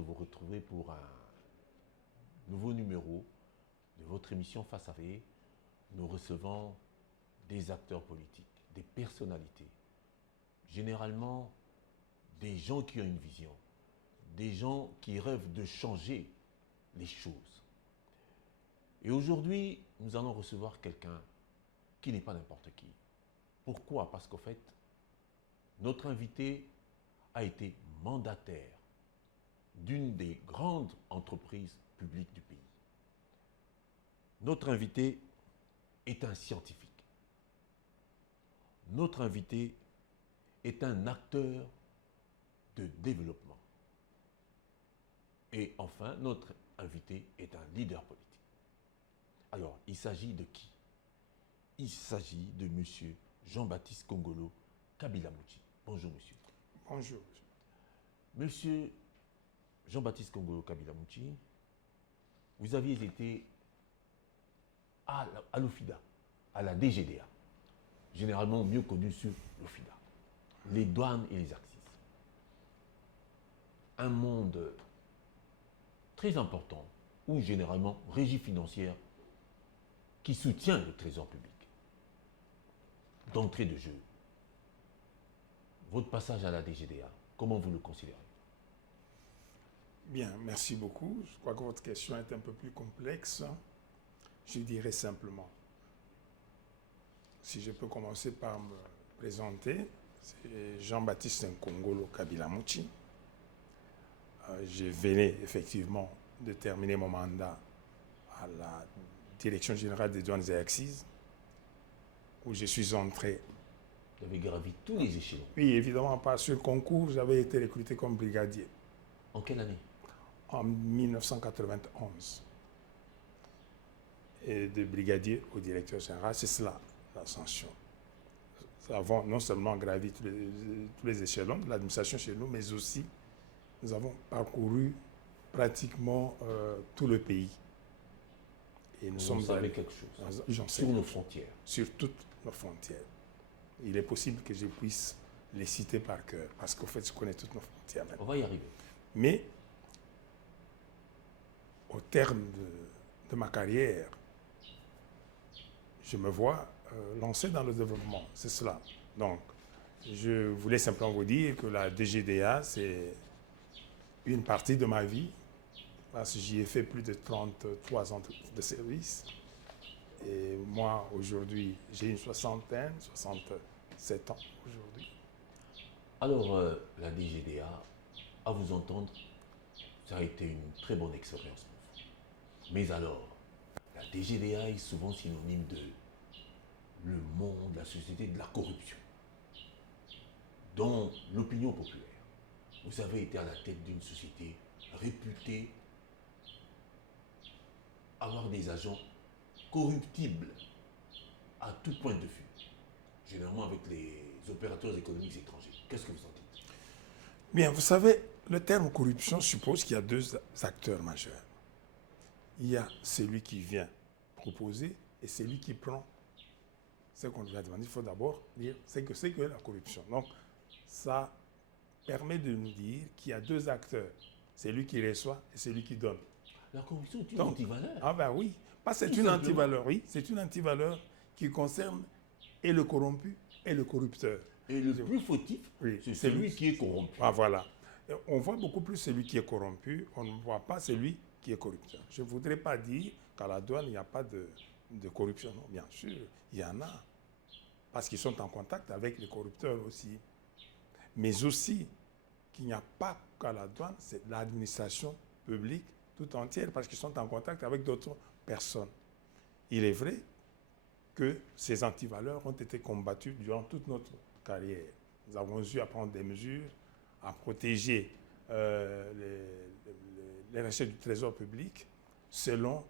de vous retrouver pour un nouveau numéro de votre émission Face à V. Nous recevons des acteurs politiques, des personnalités, généralement des gens qui ont une vision, des gens qui rêvent de changer les choses. Et aujourd'hui, nous allons recevoir quelqu'un qui n'est pas n'importe qui. Pourquoi? Parce qu'en fait, notre invité a été mandataire d'une des grandes entreprises publiques du pays. Notre invité est un scientifique. Notre invité est un acteur de développement. Et enfin, notre invité est un leader politique. Alors, il s'agit de qui? Il s'agit de M. Jean-Baptiste Kongolo Kabila Mouchi. Bonjour, monsieur. Bonjour. Monsieur Jean-Baptiste Kongolo Kabila Mouchi, vous aviez été à l'OFIDA, à la DGDA, généralement mieux connu sur l'OFIDA, les douanes et les axes. Un monde très important où généralement régie financière qui soutient le trésor public. D'entrée de jeu, votre passage à la DGDA, comment vous le considérez? Bien, merci beaucoup. Je crois que votre question est un peu plus complexe. Je dirais simplement, si je peux commencer par me présenter, c'est Jean-Baptiste Kongolo Kabila Mouchi. Je venais effectivement de terminer mon mandat à la Direction générale des douanes et axes, où je suis entré. Vous avez gravi tous les échelons. Oui, évidemment, par ce concours, j'avais été recruté comme brigadier. En quelle année? En 1991. Et de brigadier au directeur général, c'est cela, l'ascension. Nous avons non seulement gravi tous les échelons de l'administration chez nous, mais aussi nous avons parcouru pratiquement tout le pays. Et nous sommes allés quelque chose sur nos frontières. Sur toutes nos frontières. Il est possible que je puisse les citer par cœur, parce qu'en fait, je connais toutes nos frontières maintenant. On va y arriver. Mais, au terme de ma carrière, je me vois lancé dans le développement. C'est cela. Donc, je voulais simplement vous dire que la DGDA, c'est une partie de ma vie, parce que j'y ai fait plus de 33 ans de service. Et moi, aujourd'hui, j'ai une soixantaine, 67 ans aujourd'hui. Alors, la DGDA, à vous entendre, ça a été une très bonne expérience pour vous. Mais alors, la DGDA est souvent synonyme de le monde, la société, de la corruption. Dans l'opinion populaire, vous avez été à la tête d'une société réputée avoir des agents corruptibles à tout point de vue, généralement avec les opérateurs économiques étrangers. Qu'est-ce que vous en dites? Bien, vous savez, le terme corruption suppose qu'il y a deux acteurs majeurs. Il y a celui qui vient proposer et celui qui prend ce qu'on lui a demandé. Il faut d'abord dire ce que c'est que la corruption. Donc, ça permet de nous dire qu'il y a deux acteurs. Celui qui reçoit et celui qui donne. La corruption est une antivaleur. Ah ben oui, c'est une antivaleur, oui. C'est une antivaleur qui concerne et le corrompu et le corrupteur. Et le plus fautif, oui, c'est celui qui est corrompu. Ah voilà. On voit beaucoup plus celui qui est corrompu, on ne voit pas celui qui est corrupteur. Je ne voudrais pas dire qu'à la douane, il n'y a pas de corruption. Non, bien sûr, il y en a. Parce qu'ils sont en contact avec les corrupteurs aussi. Mais aussi qu'il n'y a pas qu'à la douane, c'est l'administration publique tout entière, parce qu'ils sont en contact avec d'autres personnes. Il est vrai que ces antivaleurs ont été combattues durant toute notre carrière. Nous avons eu à prendre des mesures, à protéger les recettes du trésor public selon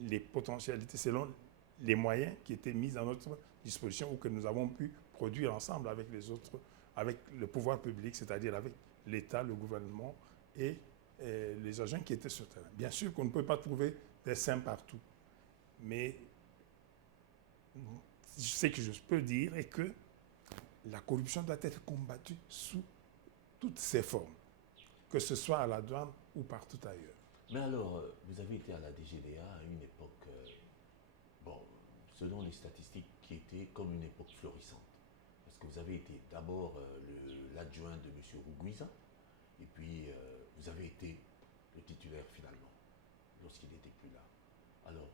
les potentialités, selon les moyens qui étaient mis à notre disposition ou que nous avons pu produire ensemble avec les autres, avec le pouvoir public, c'est-à-dire avec l'État, le gouvernement et les agents qui étaient sur le terrain. Bien sûr qu'on ne peut pas trouver des saints partout, mais ce que je peux dire est que la corruption doit être combattue sous toutes ses formes, que ce soit à la douane ou partout ailleurs. Mais alors, vous avez été à la DGDA à une époque, bon, selon les statistiques, qui était comme une époque florissante. Parce que vous avez été d'abord l'adjoint de M. Rouguiza, et puis vous avez été le titulaire finalement, lorsqu'il n'était plus là. Alors,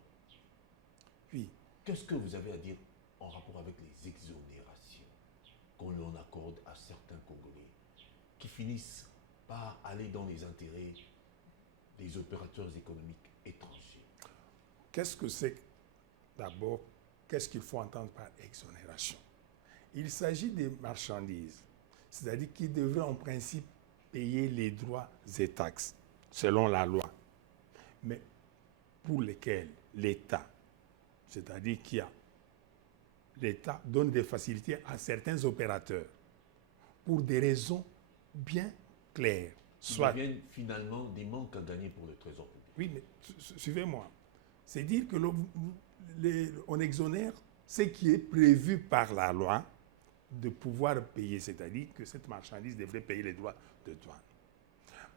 Oui. qu'est-ce que vous avez à dire en rapport avec les exonérations qu'on l'on accorde à certains Congolais qui finissent par aller dans les intérêts des opérateurs économiques étrangers? Qu'est-ce que c'est d'abord? Qu'est-ce qu'il faut entendre par exonération? Il s'agit des marchandises, c'est-à-dire qui devraient en principe payer les droits et taxes selon la loi, mais pour lesquels l'État, c'est-à-dire l'État donne des facilités à certains opérateurs pour des raisons bien claires. Soit deviennent finalement des manques à gagner pour le trésor public. Oui, mais suivez-moi. C'est dire que on exonère ce qui est prévu par la loi de pouvoir payer, c'est-à-dire que cette marchandise devrait payer les droits de douane.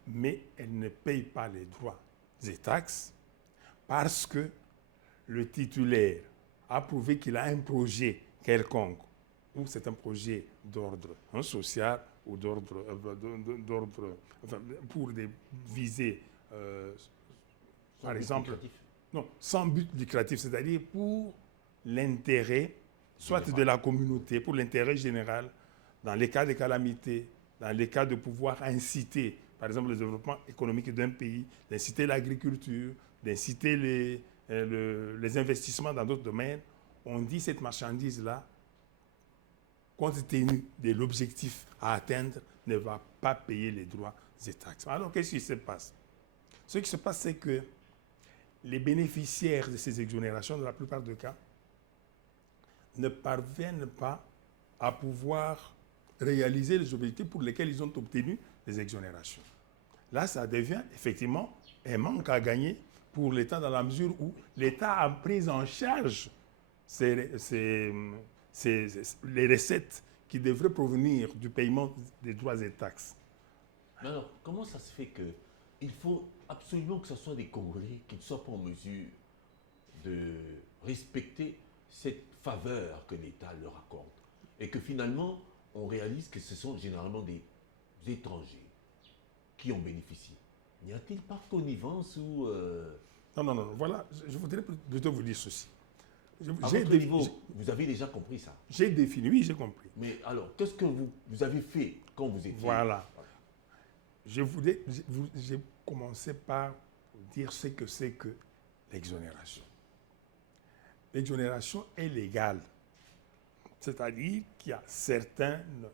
Mais elle ne paye pas les droits et taxes parce que le titulaire a prouvé qu'il a un projet quelconque, ou c'est un projet d'ordre social ou d'ordre enfin, pour des visées, par exemple, non, sans but lucratif, c'est-à-dire pour l'intérêt, soit de la communauté, pour l'intérêt général, dans les cas de calamité, dans les cas de pouvoir inciter, par exemple, le développement économique d'un pays, d'inciter l'agriculture, d'inciter les investissements dans d'autres domaines. On dit cette marchandise-là, compte tenu de l'objectif à atteindre, ne va pas payer les droits et taxes. Alors, qu'est-ce qui se passe? Ce qui se passe, c'est que les bénéficiaires de ces exonérations, dans la plupart des cas, ne parviennent pas à pouvoir réaliser les objectifs pour lesquels ils ont obtenu les exonérations. Là, ça devient effectivement un manque à gagner pour l'État dans la mesure où l'État a pris en charge les recettes qui devraient provenir du paiement des droits et taxes. Mais alors, comment ça se fait qu'il faut absolument que ce soit des Congolais qui ne soient pas en mesure de respecter cette faveur que l'État leur accorde et que finalement, on réalise que ce sont généralement des étrangers qui en bénéficient? N'y a-t-il pas connivence ou... Non, voilà, je voudrais plutôt vous dire ceci. À votre niveau, vous avez déjà compris ça? J'ai défini, oui, j'ai compris. Mais alors, qu'est-ce que vous avez fait quand vous étiez... Voilà. J'ai commencé par dire ce que c'est que l'exonération. L'exonération est légale. C'est-à-dire qu'il y a certaines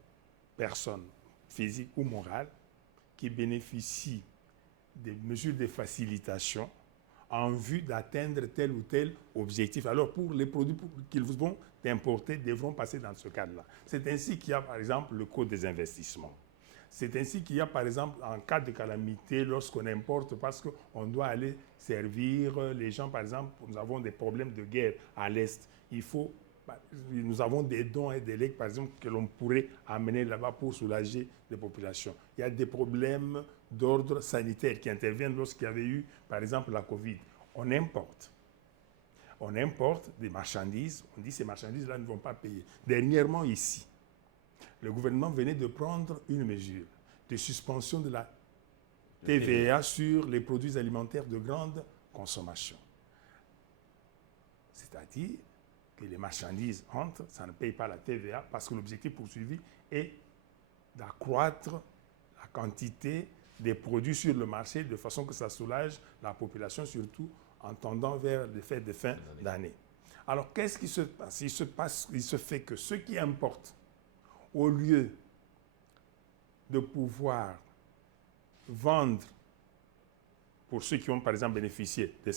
personnes, physiques ou morales, qui bénéficient des mesures de facilitation en vue d'atteindre tel ou tel objectif. Alors, pour les produits qu'ils vont importer, devront passer dans ce cadre-là. C'est ainsi qu'il y a, par exemple, le code des investissements. C'est ainsi qu'il y a, par exemple, en cas de calamité, lorsqu'on importe, parce qu'on doit aller servir les gens, par exemple, nous avons des problèmes de guerre à l'Est. Nous avons des dons et des legs, par exemple, que l'on pourrait amener là-bas pour soulager les populations. Il y a des problèmes d'ordre sanitaire qui interviennent lorsqu'il y avait eu, par exemple, la Covid. On importe des marchandises. On dit que ces marchandises-là ne vont pas payer. Dernièrement, ici, le gouvernement venait de prendre une mesure de suspension de la TVA sur les produits alimentaires de grande consommation. C'est-à-dire que les marchandises entrent, ça ne paye pas la TVA parce que l'objectif poursuivi est d'accroître la quantité des produits sur le marché de façon que ça soulage la population, surtout en tendant vers les fêtes de fin d'année. Alors, qu'est-ce qui se passe? Il se fait que ceux qui importent, au lieu de pouvoir vendre pour ceux qui ont, par exemple, bénéficié de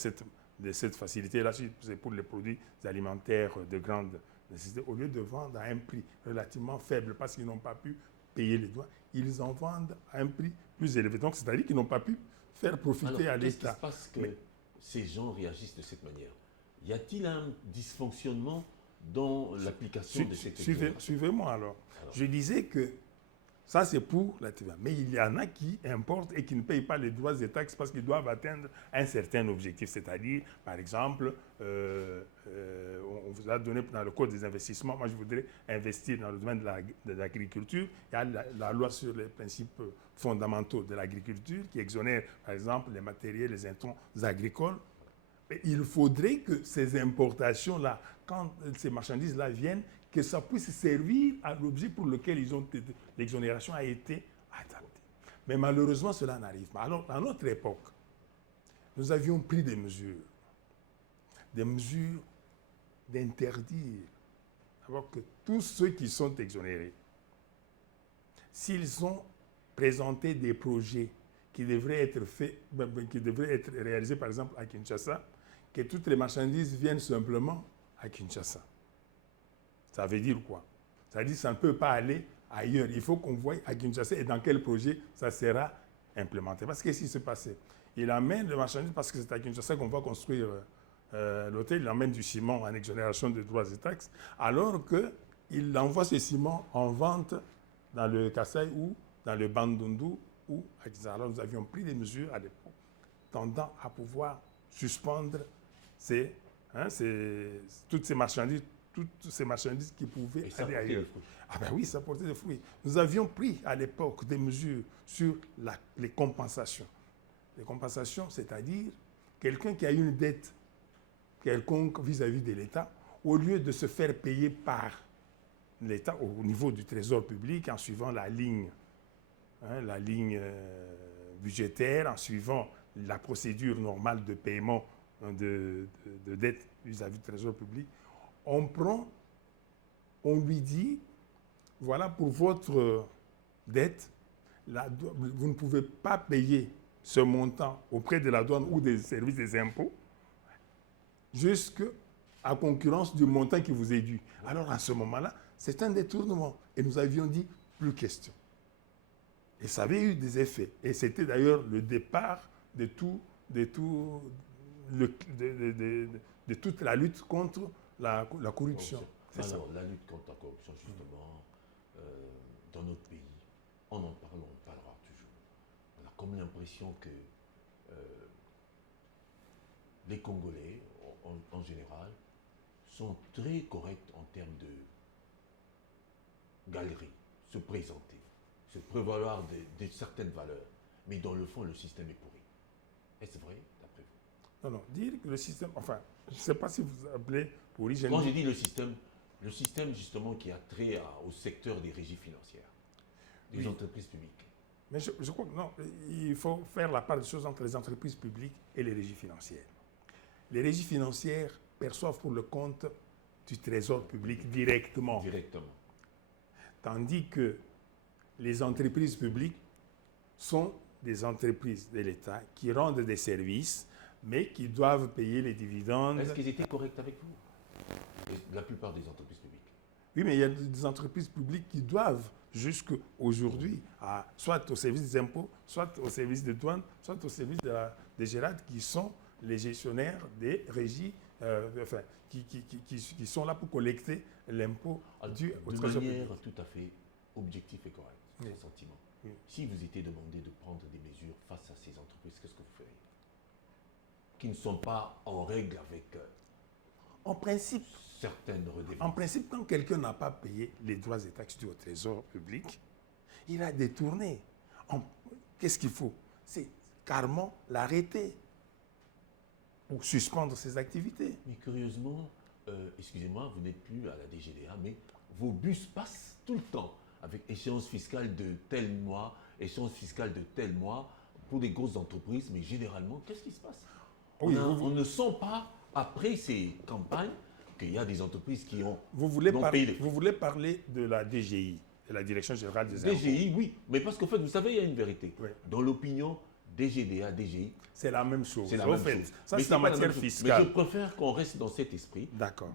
cette facilité-là, c'est pour les produits alimentaires de grande nécessité, au lieu de vendre à un prix relativement faible parce qu'ils n'ont pas pu payer les droits, ils en vendent à un prix plus élevé. Donc, c'est-à-dire qu'ils n'ont pas pu faire profiter à l'État. Qu'est-ce qui se passe que ces gens réagissent de cette manière? Y a-t-il un dysfonctionnement dans l'application de cette exonération? Suivez-moi alors. Je disais que Ça, c'est pour la TVA. Mais il y en a qui importent et qui ne payent pas les droits et taxes parce qu'ils doivent atteindre un certain objectif. C'est-à-dire, par exemple, on vous a donné dans le code des investissements, moi je voudrais investir dans le domaine de l'agriculture. Il y a la loi sur les principes fondamentaux de l'agriculture qui exonère, par exemple, les matériels, les intrants agricoles. Mais il faudrait que ces importations-là, quand ces marchandises-là viennent, que ça puisse servir à l'objet pour lequel l'exonération a été adaptée. Mais malheureusement, cela n'arrive pas. Alors, à notre époque, nous avions pris des mesures d'interdire, alors que tous ceux qui sont exonérés, s'ils ont présenté des projets qui devraient être faits, qui devraient être réalisés par exemple à Kinshasa, que toutes les marchandises viennent simplement à Kinshasa. Ça veut dire quoi? Ça veut dire que ça ne peut pas aller ailleurs. Il faut qu'on voie à Kinshasa et dans quel projet ça sera implémenté. Parce que qu'est-ce qui se passait? Il amène le marchandise parce que c'est à Kinshasa qu'on va construire l'hôtel. Il amène du ciment en exonération de droits et taxes, alors qu'il envoie ce ciment en vente dans le Kasaï ou dans le Bandundu ou à Kinshasa. Alors nous avions pris des mesures à l'époque tendant à pouvoir suspendre toutes ces marchandises qui pouvaient aller ailleurs. Ah ben oui, ça portait des fruits. Nous avions pris à l'époque des mesures sur les compensations. Les compensations, c'est-à-dire quelqu'un qui a une dette quelconque vis-à-vis de l'État, au lieu de se faire payer par l'État au niveau du trésor public en suivant la ligne budgétaire, en suivant la procédure normale de paiement de dette vis-à-vis du trésor public, on lui dit, voilà pour votre dette, vous ne pouvez pas payer ce montant auprès de la douane ou des services des impôts jusqu'à concurrence du montant qui vous est dû. Alors à ce moment-là, c'est un détournement. Et nous avions dit, plus question. Et ça avait eu des effets. Et c'était d'ailleurs le départ de toute la lutte contre la corruption. Alors, la lutte contre la corruption, justement, dans notre pays, on en parle, on parlera toujours. On a comme l'impression que les Congolais, en général, sont très corrects en termes de galerie, se présenter, se prévaloir de certaines valeurs. Mais dans le fond, le système est pourri. Est-ce vrai, d'après vous? Non, dire que le système, enfin, je ne sais pas si vous appelez pourri. Quand j'ai dit le système justement qui a trait au secteur des régies financières, des entreprises publiques. Mais je crois que non, il faut faire la part des choses entre les entreprises publiques et les régies financières. Les régies financières perçoivent pour le compte du trésor public directement. Tandis que les entreprises publiques sont des entreprises de l'État qui rendent des services, mais qui doivent payer les dividendes. Est-ce qu'ils étaient corrects avec vous? La plupart des entreprises publiques. Oui, mais il y a des entreprises publiques qui doivent jusqu'à aujourd'hui, soit au service des impôts, soit au service des douanes, soit au service des GERAD, qui sont les gestionnaires des régies, qui sont là pour collecter l'impôt dû au trésor public. De manière tout à fait objective et correcte, c'est mon sentiment. Oui. Si vous étiez demandé de prendre des mesures face à ces entreprises, qu'est-ce que vous feriez? Qui ne sont pas en règle avec en principe, certaines redevances. En principe, quand quelqu'un n'a pas payé les droits et taxes dus au trésor public, il a détourné. Qu'est-ce qu'il faut? C'est carrément l'arrêter ou suspendre ses activités. Mais curieusement, excusez-moi, vous n'êtes plus à la DGDA, mais vos bus passent tout le temps avec échéance fiscale de tel mois, échéance fiscale de tel mois, pour des grosses entreprises, mais généralement, qu'est-ce qui se passe? On ne sent pas, après ces campagnes, qu'il y a des entreprises qui ont payé les frais. Vous voulez parler de la DGI, de la Direction Générale des Impôts? DGI, oui, mais parce qu'en fait, vous savez, il y a une vérité. Oui. Dans l'opinion, DGDA, DGI... C'est la même chose. C'est la même chose. Ça, c'est en matière fiscale. Mais je préfère qu'on reste dans cet esprit. D'accord.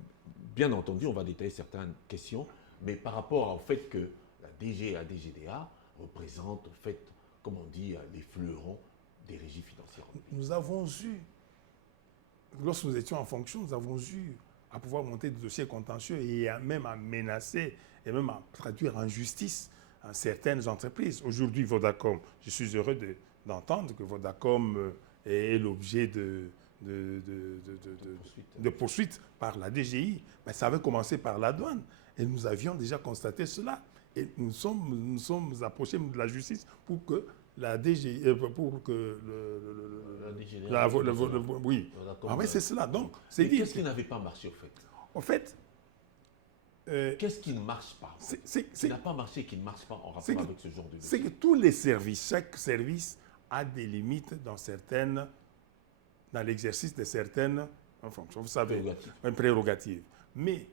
Bien entendu, on va détailler certaines questions, mais par rapport au fait que la DGA, DGDA représente, en fait, comme on dit, les fleurons des régies financières. Nous avons eu, lorsque nous étions en fonction, nous avons eu à pouvoir monter des dossiers contentieux et même à menacer et même à traduire en justice certaines entreprises. Aujourd'hui, Vodacom, je suis heureux d'entendre que Vodacom est l'objet de poursuites par la DGI. Mais ça avait commencé par la douane. Et nous avions déjà constaté cela. Et nous sommes approchés de la justice pour que la DGI, pour que oui. Ah oui, c'est cela. Donc, c'est qu'est-ce qui n'avait pas marché, au fait? En fait, qu'est-ce qui ne marche pas? Qui n'a pas marché, qui ne marche pas en rapport avec ce genre de dossier? C'est que tous les services, chaque service a des limites dans l'exercice de certaines fonctions. Vous savez, une prérogative. Mais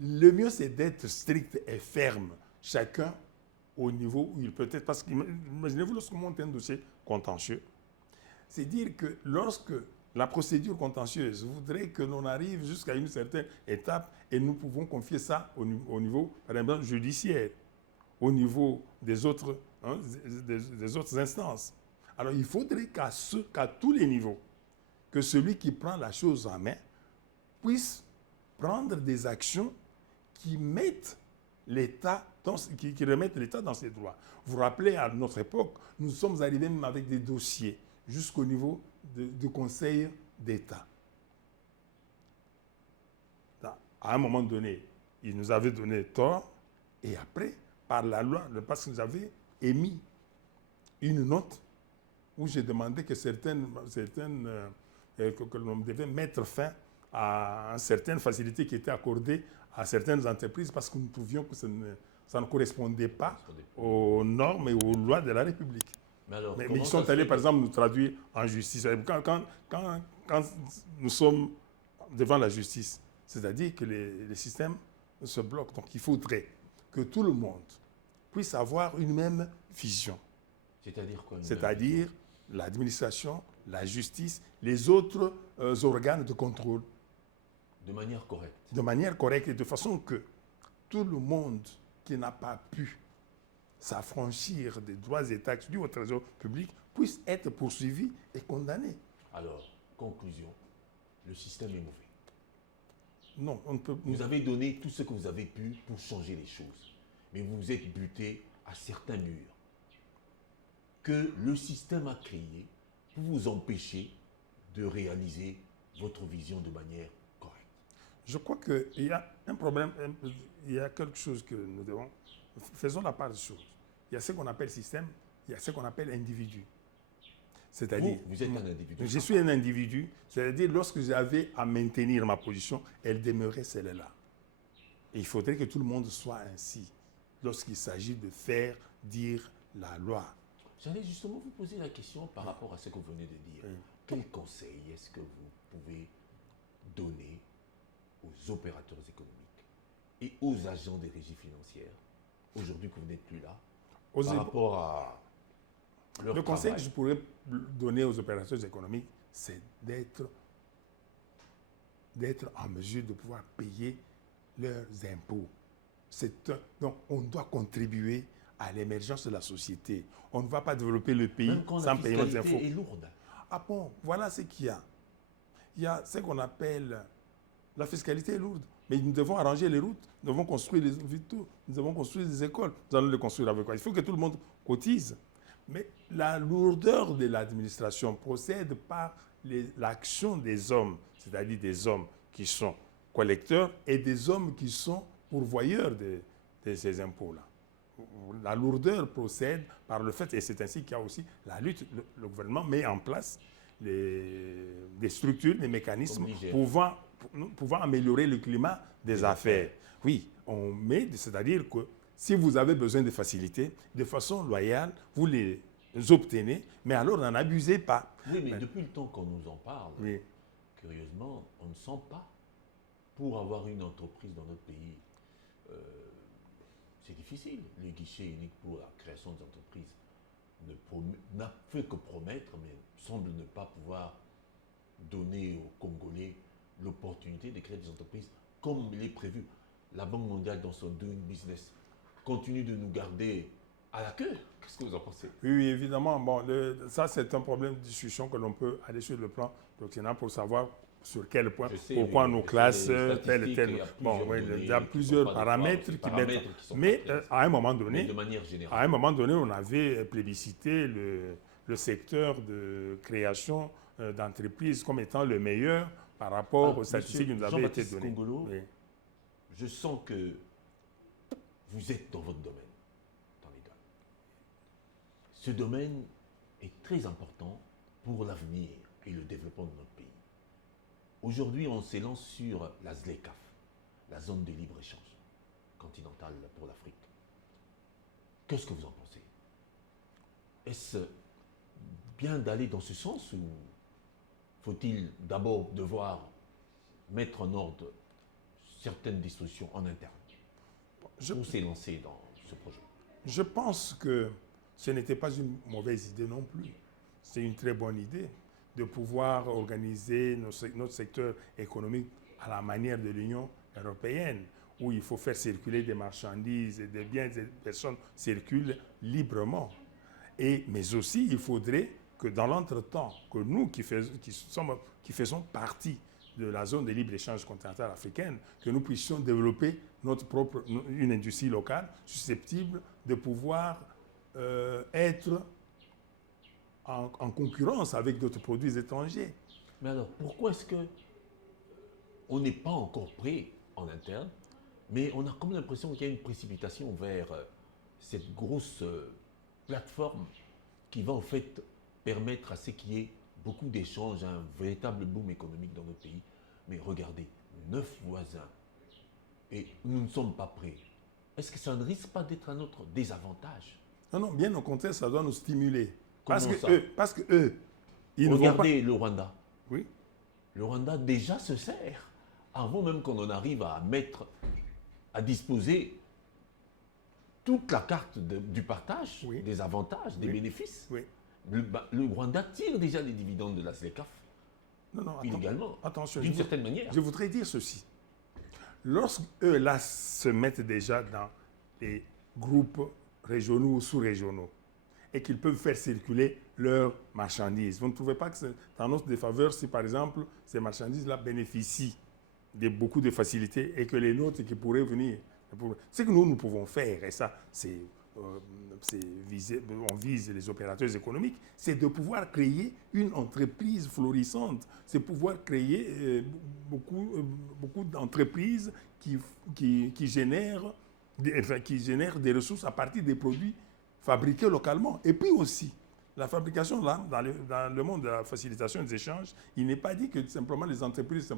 le mieux, c'est d'être strict et ferme, chacun au niveau où il peut être. Parce qu'imaginez-vous, lorsqu'on monte un dossier contentieux, c'est dire que lorsque la procédure contentieuse voudrait que l'on arrive jusqu'à une certaine étape et nous pouvons confier ça au niveau, par exemple, judiciaire, au niveau des autres instances. Alors, il faudrait qu'à tous les niveaux, que celui qui prend la chose en main puisse prendre des actions qui remettent l'État dans ses droits. Vous vous rappelez, à notre époque, nous sommes arrivés même avec des dossiers jusqu'au niveau du Conseil d'État. À un moment donné, il nous avait donné tort, et après, par la loi, parce que j'avais émis une note où j'ai demandé que que l'on devait mettre fin à certaines facilités qui étaient accordées à certaines entreprises parce que nous trouvions que ça ne correspondait pas aux normes et aux lois de la République. Mais ils sont allés, par exemple, nous traduire en justice. Quand nous sommes devant la justice, c'est-à-dire que les systèmes se bloquent. Donc, il faudrait que tout le monde puisse avoir une même vision. C'est-à-dire quoi? C'est-à-dire l'administration, la justice, les autres organes de contrôle. De manière correcte. De manière correcte et de façon que tout le monde qui n'a pas pu s'affranchir des droits et taxes dus au trésor public puisse être poursuivi et condamné. Alors, conclusion, le système est mauvais. Non, on ne peut... Vous avez donné tout ce que vous avez pu pour changer les choses, mais vous vous êtes buté à certains murs que le système a créés pour vous empêcher de réaliser votre vision de manière correcte. Je crois qu'il y a un problème, il y a quelque chose que nous devons... Faisons la part des choses. Il y a ce qu'on appelle système, il y a ce qu'on appelle individu. C'est-à-dire... Vous êtes un individu. Je suis un individu, c'est-à-dire lorsque j'avais à maintenir ma position, elle demeurait celle-là. Et il faudrait que tout le monde soit ainsi lorsqu'il s'agit de faire dire la loi. J'allais justement vous poser la question par rapport à ce que vous venez de dire. Quel conseil est-ce que vous pouvez donner aux opérateurs économiques et aux agents des régies financières, aujourd'hui que vous n'êtes plus là, par rapport à leur Le conseil travail? que je pourrais donner aux opérateurs économiques, c'est d'être en mesure de pouvoir payer leurs impôts. Donc, on doit contribuer à l'émergence de la société. On ne va pas développer le pays sans payer nos impôts. La fiscalité est lourde. Ah bon, voilà ce qu'il y a. Il y a ce qu'on appelle... La fiscalité est lourde, mais nous devons arranger les routes, nous devons construire les hôpitaux, nous devons construire des écoles. Nous allons les construire avec quoi? Il faut que tout le monde cotise. Mais la lourdeur de l'administration procède par l'action des hommes, c'est-à-dire des hommes qui sont collecteurs et des hommes qui sont pourvoyeurs de ces impôts-là. La lourdeur procède par le fait, et c'est ainsi qu'il y a aussi la lutte, le gouvernement met en place des structures, des mécanismes pouvant améliorer le climat des affaires. Oui, on met, c'est-à-dire que si vous avez besoin de facilités, de façon loyale, vous les obtenez, mais alors n'en abusez pas. Oui, mais depuis le temps qu'on nous en parle, curieusement, on ne sent pas, pour avoir une entreprise dans notre pays, c'est difficile. Les guichets uniques pour la création d'entreprises n'a fait que promettre, mais semble ne pas pouvoir donner aux Congolais l'opportunité de créer des entreprises comme il est prévu. La Banque mondiale, dans son Doing Business, continue de nous garder à la queue. Qu'est-ce que vous en pensez? Oui, évidemment. Bon, ça, c'est un problème de discussion que l'on peut aller sur le plan doctrinal pour savoir sur quel point, Je sais, pourquoi oui, nous sur classe les tel et statistiques, tel. il y a Bon, plusieurs ouais, données il y a qui sont plusieurs pas de paramètres poids, qui paramètres mettent. qui sont pas Mais très- à un moment mais donné, de manière à un générale. moment donné, on avait plébiscité le secteur de création d'entreprises comme étant le meilleur par rapport aux statistiques qui nous avaient été Jean-Baptiste données. Kongolo, Oui. je sens que vous êtes dans votre domaine, dans les douanes. Ce domaine est très important pour l'avenir et le développement de notre pays. Aujourd'hui, on s'élance sur la ZLECAf, la zone de libre-échange continentale pour l'Afrique. Qu'est-ce que vous en pensez? Est-ce bien d'aller dans ce sens ou faut-il d'abord devoir mettre en ordre certaines dispositions en interne pour s'élancer dans ce projet? Je pense que ce n'était pas une mauvaise idée non plus. C'est une très bonne idée de pouvoir organiser notre secteur économique à la manière de l'Union européenne, où il faut faire circuler des marchandises et des biens et des personnes circulent librement. Mais aussi, il faudrait que dans l'entretemps, que nous qui faisons partie de la zone de libre-échange continentale africaine, que nous puissions développer une industrie locale susceptible de pouvoir être en concurrence avec d'autres produits étrangers. Mais alors, pourquoi est-ce qu'on n'est pas encore prêt en interne, mais on a comme l'impression qu'il y a une précipitation vers cette grosse plateforme qui va en fait permettre à ce qu'il y ait beaucoup d'échanges, un véritable boom économique dans notre pays. Mais regardez, 9 voisins, et nous ne sommes pas prêts. Est-ce que ça ne risque pas d'être un notre désavantage? Non, non, bien au contraire, ça doit nous stimuler. Comment Parce que eux, ils regardez le Rwanda. Oui. Le Rwanda déjà se sert, avant même qu'on en arrive à mettre, à disposer toute la carte du partage, oui, des avantages, des bénéfices. Oui. Le Rwanda tire déjà les dividendes de la ZLECAf. Non, illégalement, attention, d'une certaine manière. Je voudrais dire ceci. Lorsque eux là se mettent déjà dans les groupes régionaux ou sous-régionaux et qu'ils peuvent faire circuler leurs marchandises, vous ne trouvez pas que c'est en notre défaveur si par exemple ces marchandises-là bénéficient de beaucoup de facilités et que les nôtres qui pourraient venir, ce que nous pouvons faire, et ça on vise les opérateurs économiques, c'est de pouvoir créer une entreprise florissante, c'est pouvoir créer beaucoup d'entreprises qui génèrent des ressources à partir des produits fabriqués localement. Et puis aussi, la fabrication, là, dans le monde de la facilitation des échanges, il n'est pas dit que simplement des entreprises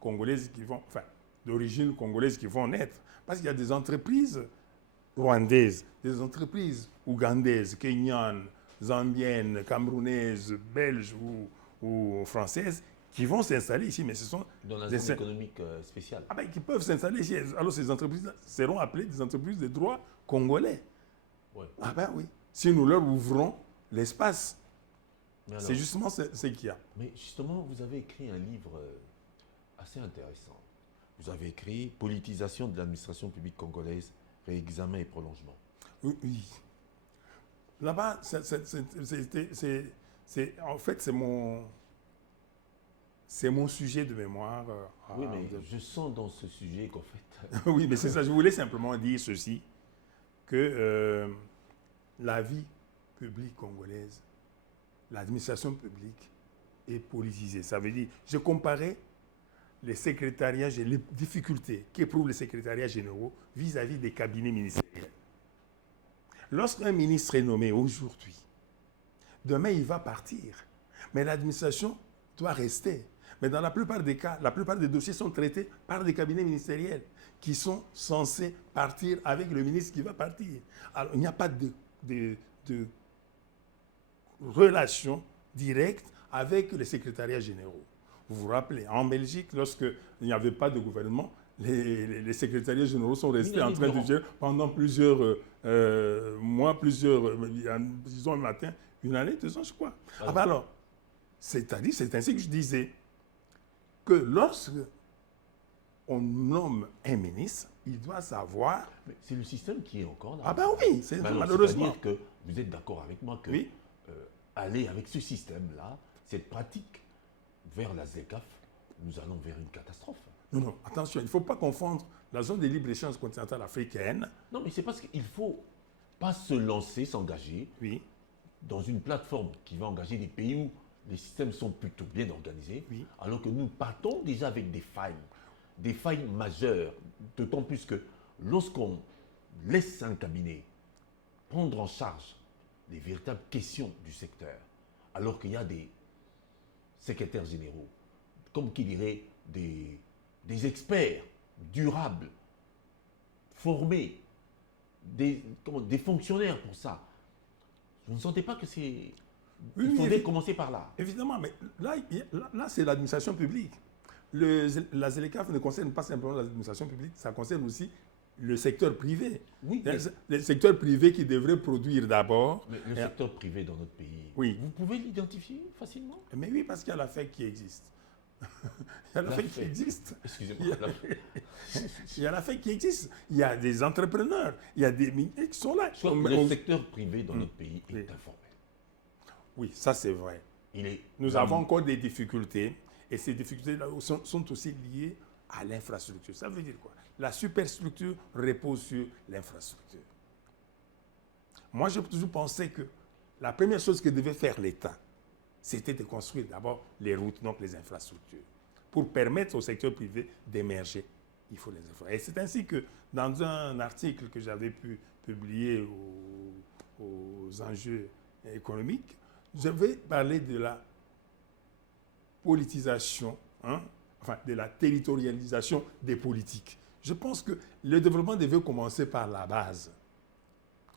congolaises qui vont, enfin, d'origine congolaise qui vont naître. Parce qu'il y a des entreprises rwandaises, des entreprises ougandaises, kenyanes, zambiennes, camerounaises, belges ou françaises qui vont s'installer ici. Mais ce sont dans la zone économique spéciale. Ah ben, qui peuvent s'installer ici. Alors ces entreprises seront appelées des entreprises de droit congolais. Ouais. Ah ben oui. Si nous leur ouvrons l'espace. C'est justement ce qu'il y a. Mais justement, vous avez écrit un livre assez intéressant. Vous avez écrit « Politisation de l'administration publique congolaise, réexamen et prolongement ». Oui. Là-bas, en fait, c'est mon sujet de mémoire. Oui, mais je sens dans ce sujet qu'en fait... Oui, mais c'est ça. Je voulais simplement dire ceci, que la vie publique congolaise, l'administration publique est politisée. Ça veut dire, je comparais les secrétariats, les difficultés qu'éprouvent les secrétariats généraux vis-à-vis des cabinets ministériels. Lorsqu'un ministre est nommé aujourd'hui, demain il va partir, mais l'administration doit rester. Mais dans la plupart des cas, la plupart des dossiers sont traités par des cabinets ministériels qui sont censés partir avec le ministre qui va partir. Alors il n'y a pas de relation directe avec les secrétariats généraux. Vous vous rappelez, en Belgique, lorsqu'il n'y avait pas de gouvernement, les secrétariats généraux sont restés en train de gérer pendant plusieurs mois, disons un matin, une année, 2 ans, je crois. Ah ben alors, c'est-à-dire, c'est ainsi que je disais que lorsque on nomme un ministre, il doit savoir... Mais c'est le système qui est encore là. Ah ben oui, malheureusement. C'est-à-dire que vous êtes d'accord avec moi que oui. Aller avec ce système-là, cette pratique vers la ZLECAf, nous allons vers une catastrophe. Non, non, attention, il ne faut pas confondre la zone de libre-échange continentale africaine. Non, mais c'est parce qu'il ne faut pas se lancer, s'engager Oui, dans une plateforme qui va engager des pays où les systèmes sont plutôt bien organisés, oui. alors que nous partons déjà avec des failles majeures, d'autant plus que lorsqu'on laisse un cabinet prendre en charge les véritables questions du secteur, alors qu'il y a des secrétaires généraux, comme qui dirait des experts durables, formés, des fonctionnaires pour ça. Vous ne sentez pas que c'est... Oui, il faudrait commencer par là. Évidemment, mais là c'est l'administration publique. La ZLECAf ne concerne pas simplement l'administration publique, ça concerne aussi le secteur privé. Oui, Le secteur privé qui devrait produire d'abord. mais le secteur privé dans notre pays, Oui. vous pouvez l'identifier facilement? Mais oui, parce qu'il y a la FEC qui existe. Il y a la FEC qui existe. Excusez-moi. Il y a la FEC qui existe. Il y a des entrepreneurs. Il y a des miniers qui sont là. Le secteur privé dans notre pays est Oui. informel. Oui, ça c'est vrai. Nous avons encore des difficultés. Et ces difficultés-là sont aussi liées à l'infrastructure. Ça veut dire quoi? La superstructure repose sur l'infrastructure. Moi, j'ai toujours pensé que la première chose que devait faire l'État, c'était de construire d'abord les routes, donc les infrastructures. Pour permettre au secteur privé d'émerger, il faut les infrastructures. Et c'est ainsi que, dans un article que j'avais pu publier aux enjeux économiques, je vais parler de la politisation, de la territorialisation des politiques. Je pense que le développement devait commencer par la base.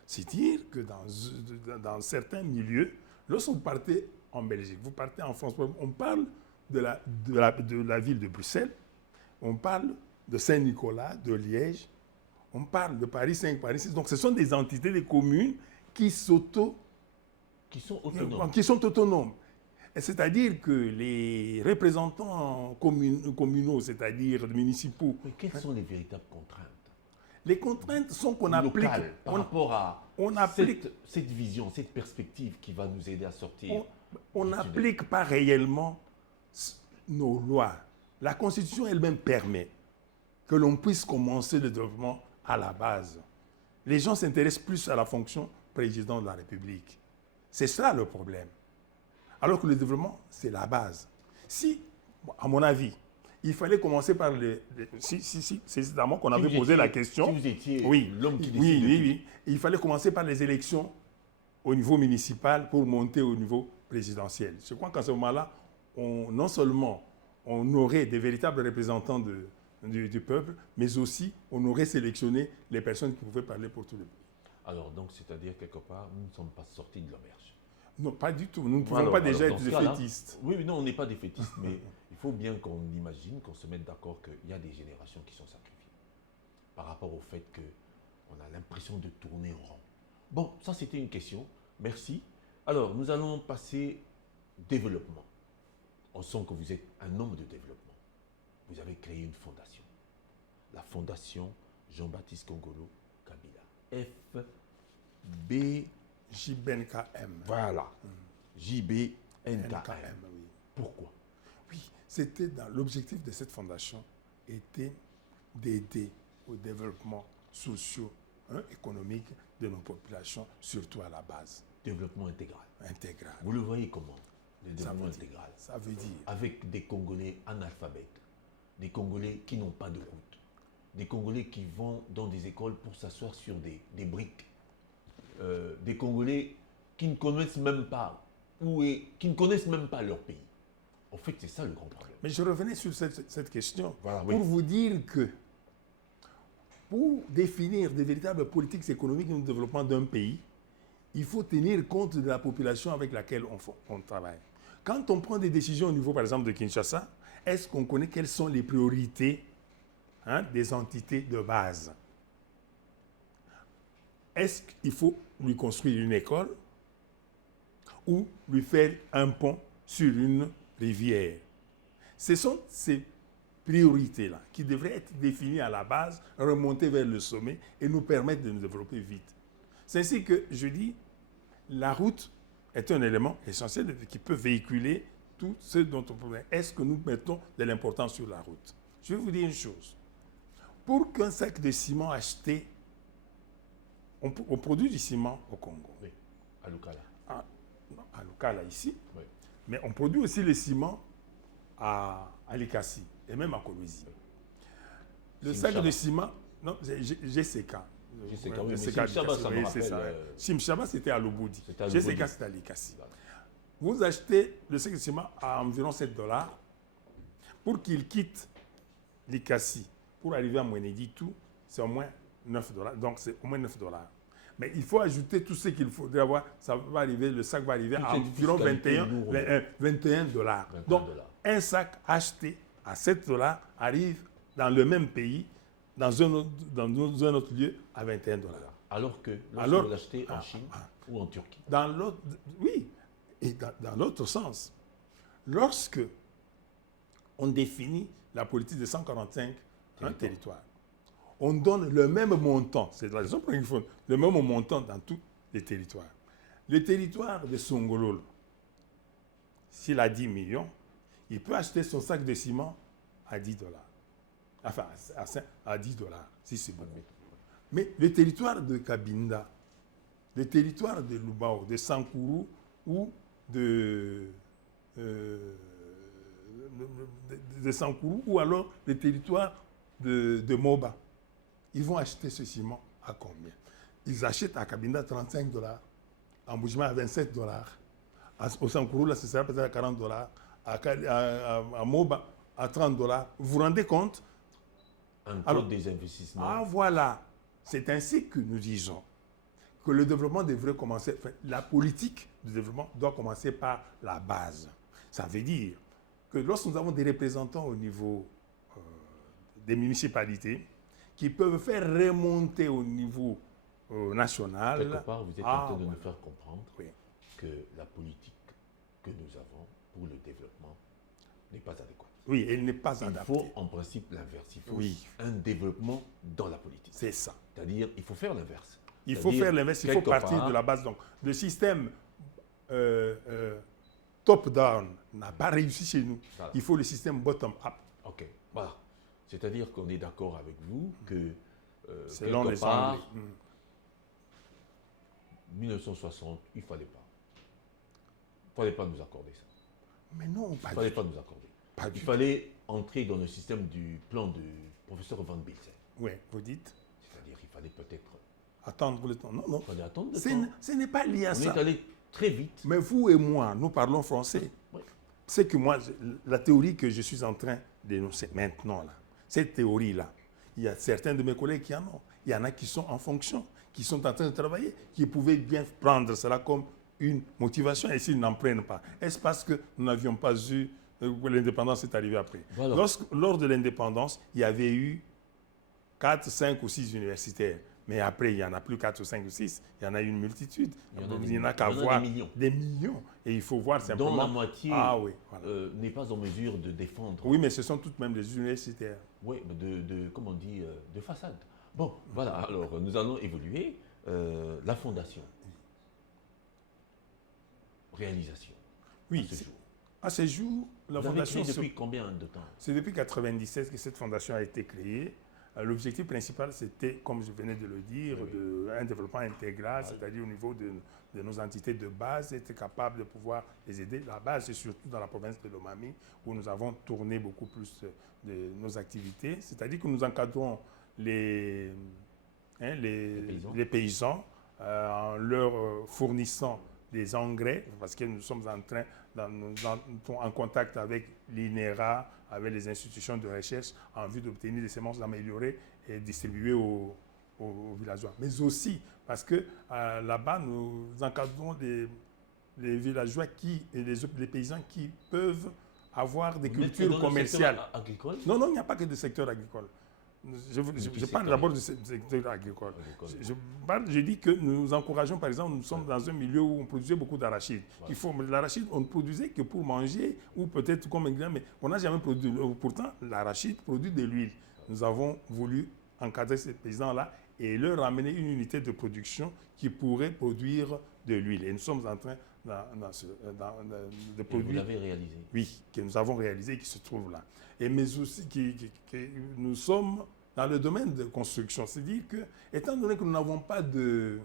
C'est-à-dire que dans certains milieux, lorsque vous partez en Belgique, vous partez en France, on parle de la ville de Bruxelles, on parle de Saint-Nicolas, de Liège, on parle de Paris 5, Paris 6. Donc ce sont des entités, des communes qui sont autonomes. C'est-à-dire que les représentants communaux, c'est-à-dire municipaux... Mais quelles sont les véritables contraintes? Les contraintes sont qu'on applique... Par rapport à cette vision, cette perspective qui va nous aider à sortir... On n'applique pas réellement nos lois. La Constitution elle-même permet que l'on puisse commencer le développement à la base. Les gens s'intéressent plus à la fonction président de la République. C'est ça le problème. Alors que le développement, c'est la base. Si, à mon avis, il fallait commencer par c'est évidemment qu'on avait posé la question. Si vous étiez l'homme qui décide. Oui. Il fallait commencer par les élections au niveau municipal pour monter au niveau présidentiel. Je crois qu'à ce moment-là, non seulement on aurait des véritables représentants du peuple, mais aussi on aurait sélectionné les personnes qui pouvaient parler pour tout le pays. Alors, donc, c'est-à-dire, quelque part, nous ne sommes pas sortis de l'auberge. Non, pas du tout. Nous ne pouvons pas déjà être défaitistes. Oui, non, on n'est pas défaitistes, mais il faut bien qu'on imagine, qu'on se mette d'accord qu'il y a des générations qui sont sacrifiées par rapport au fait qu'on a l'impression de tourner en rond. Bon, ça c'était une question. Merci. Alors, nous allons passer développement. On sent que vous êtes un homme de développement. Vous avez créé une fondation. La fondation Jean-Baptiste Kongolo Kabila. JBNKM. Voilà. JBNKM. Oui. Pourquoi? Oui, c'était dans l'objectif de cette fondation était d'aider au développement socio-économique de nos populations, surtout à la base. Développement intégral. Intégral. Vous le voyez comment? Le développement intégral. Ça veut dire. Avec des Congolais analphabètes, des Congolais qui n'ont pas de route, des Congolais qui vont dans des écoles pour s'asseoir sur des briques. Des Congolais qui ne connaissent même pas qui ne connaissent même pas leur pays. En fait, c'est ça le grand problème. Mais je revenais sur cette question voilà, pour vous dire que pour définir des véritables politiques économiques de développement d'un pays, il faut tenir compte de la population avec laquelle on travaille. Quand on prend des décisions au niveau, par exemple, de Kinshasa, est-ce qu'on connaît quelles sont les priorités des entités de base? Est-ce qu'il faut lui construire une école ou lui faire un pont sur une rivière? Ce sont ces priorités-là qui devraient être définies à la base, remonter vers le sommet et nous permettre de nous développer vite. C'est ainsi que je dis, la route est un élément essentiel qui peut véhiculer tout ce dont on peut. Est-ce que nous mettons de l'importance sur la route? Je vais vous dire une chose. Pour qu'un sac de ciment acheté, on produit du ciment au Congo. Oui, à Lukala. À Lukala ici. Oui. Mais on produit aussi le ciment à Likasi et même à Kolwezi. Le sac de ciment, non, GCK. GCK, oui, mais Simchaba, ça me rappelle. Simchaba, c'était à Lobodi. GCK, c'était à Likasi. Voilà. Vous achetez le sac de ciment à environ $7. Pour qu'il quitte Likasi, pour arriver à Mweneditu, c'est au moins $9. Donc, c'est au moins $9. Mais il faut ajouter tout ce qu'il faudrait avoir. Ça va arriver, le sac va arriver à environ $21. Donc, un sac acheté à $7 arrive dans le même pays, dans un autre lieu, à $21. Alors que lorsque vous l'achetez en Chine ou en Turquie. Oui, et dans l'autre sens, lorsque on définit la politique de 145 territoires, on donne le même montant, c'est la raison pour laquelle il faut le même montant dans tous les territoires. Le territoire de Songololo, s'il a 10 millions, il peut acheter son sac de ciment à $10. Enfin, à $10, si c'est bon. Mais le territoire de Cabinda, le territoire de Lubao, de Sankuru ou de Sankuru, ou alors le territoire de Moba, ils vont acheter ce ciment à combien? Ils achètent à Cabinda $35, à Mboujima à $27, au Sankuru, là, ce sera peut-être à $40, à Moba à $30. Vous vous rendez compte? Alors, des investissements. Ah, voilà. C'est ainsi que nous disons que le développement devrait commencer, enfin, la politique du développement doit commencer par la base. Ça veut dire que lorsque nous avons des représentants au niveau des municipalités qui peuvent faire remonter au niveau national. Quelque part, vous êtes en train de nous faire comprendre que la politique que nous avons pour le développement n'est pas adéquate. Oui, elle n'est pas adaptée. Il faut en principe l'inverse. Il faut un développement dans la politique. C'est ça. C'est-à-dire, il faut faire l'inverse. Il faut faire l'inverse, il faut partir de la base. Donc, le système top-down n'a pas réussi chez nous. Voilà. Il faut le système bottom-up. OK. Voilà. C'est-à-dire qu'on est d'accord avec vous que selon les Anglais. 1960, il ne fallait pas. Il ne fallait pas nous accorder ça. Mais non, il ne fallait pas nous accorder. Il fallait entrer dans le système du plan du professeur Van Bilsen. Oui, vous dites. C'est-à-dire qu'il fallait peut-être attendre le temps. Non, non. Il fallait attendre le temps. Ce n'est pas lié à ça. On est allé très vite. Mais vous et moi, nous parlons français. Oui. C'est que moi, la théorie que je suis en train d'énoncer maintenant, là, cette théorie-là, il y a certains de mes collègues qui en ont. Il y en a qui sont en fonction, qui sont en train de travailler, qui pouvaient bien prendre cela comme une motivation. Et s'ils n'en prennent pas, est-ce parce que nous n'avions pas eu l'indépendance est arrivée après. Voilà. Lors de l'indépendance, il y avait eu 4, 5 ou 6 universitaires. Mais après, il n'y en a plus 4 ou 5 ou 6. Il y en a une multitude. Il n'y en a qu'à voir des millions. Et il faut voir simplement... Dont la moitié voilà. N'est pas en mesure de défendre. Oui, mais ce sont toutes même des universitaires. Oui, comment on dit, de façade. Bon, voilà. Alors, nous allons évoluer. La fondation. Réalisation. Oui. À ce jour, la fondation... depuis combien de temps? C'est depuis 1997 que cette fondation a été créée. L'objectif principal, c'était, comme je venais de le dire, un développement intégral, c'est-à-dire au niveau de nos entités de base, être capable de pouvoir les aider. La base, c'est surtout dans la province de Lomami, où nous avons tourné beaucoup plus de nos activités. C'est-à-dire que nous encadrons les paysans en leur fournissant des engrais, parce que nous sommes en contact avec l'INERA, avec les institutions de recherche, en vue d'obtenir des semences améliorées et distribuées aux villageois. Mais aussi parce que là-bas, nous encadrons les villageois et les paysans qui peuvent avoir des cultures commerciales. Agricole? Non, il n'y a pas que de secteur agricole. Je parle d'abord du secteur agricole. Je dis que nous encourageons, par exemple, nous sommes dans un milieu où on produisait beaucoup d'arachide. L'arachide, on ne produisait que pour manger ou peut-être comme ingrédient, mais on n'a jamais produit. Pourtant, l'arachide produit de l'huile. Nous avons voulu encadrer ces paysans-là et leur amener une unité de production qui pourrait produire de l'huile. Et nous sommes en train de Et vous produire. l'avez réalisé. Oui, que nous avons réalisé et qui se trouve là. Et mais aussi que nous sommes dans le domaine de construction. C'est-à-dire que, étant donné que nous n'avons pas de...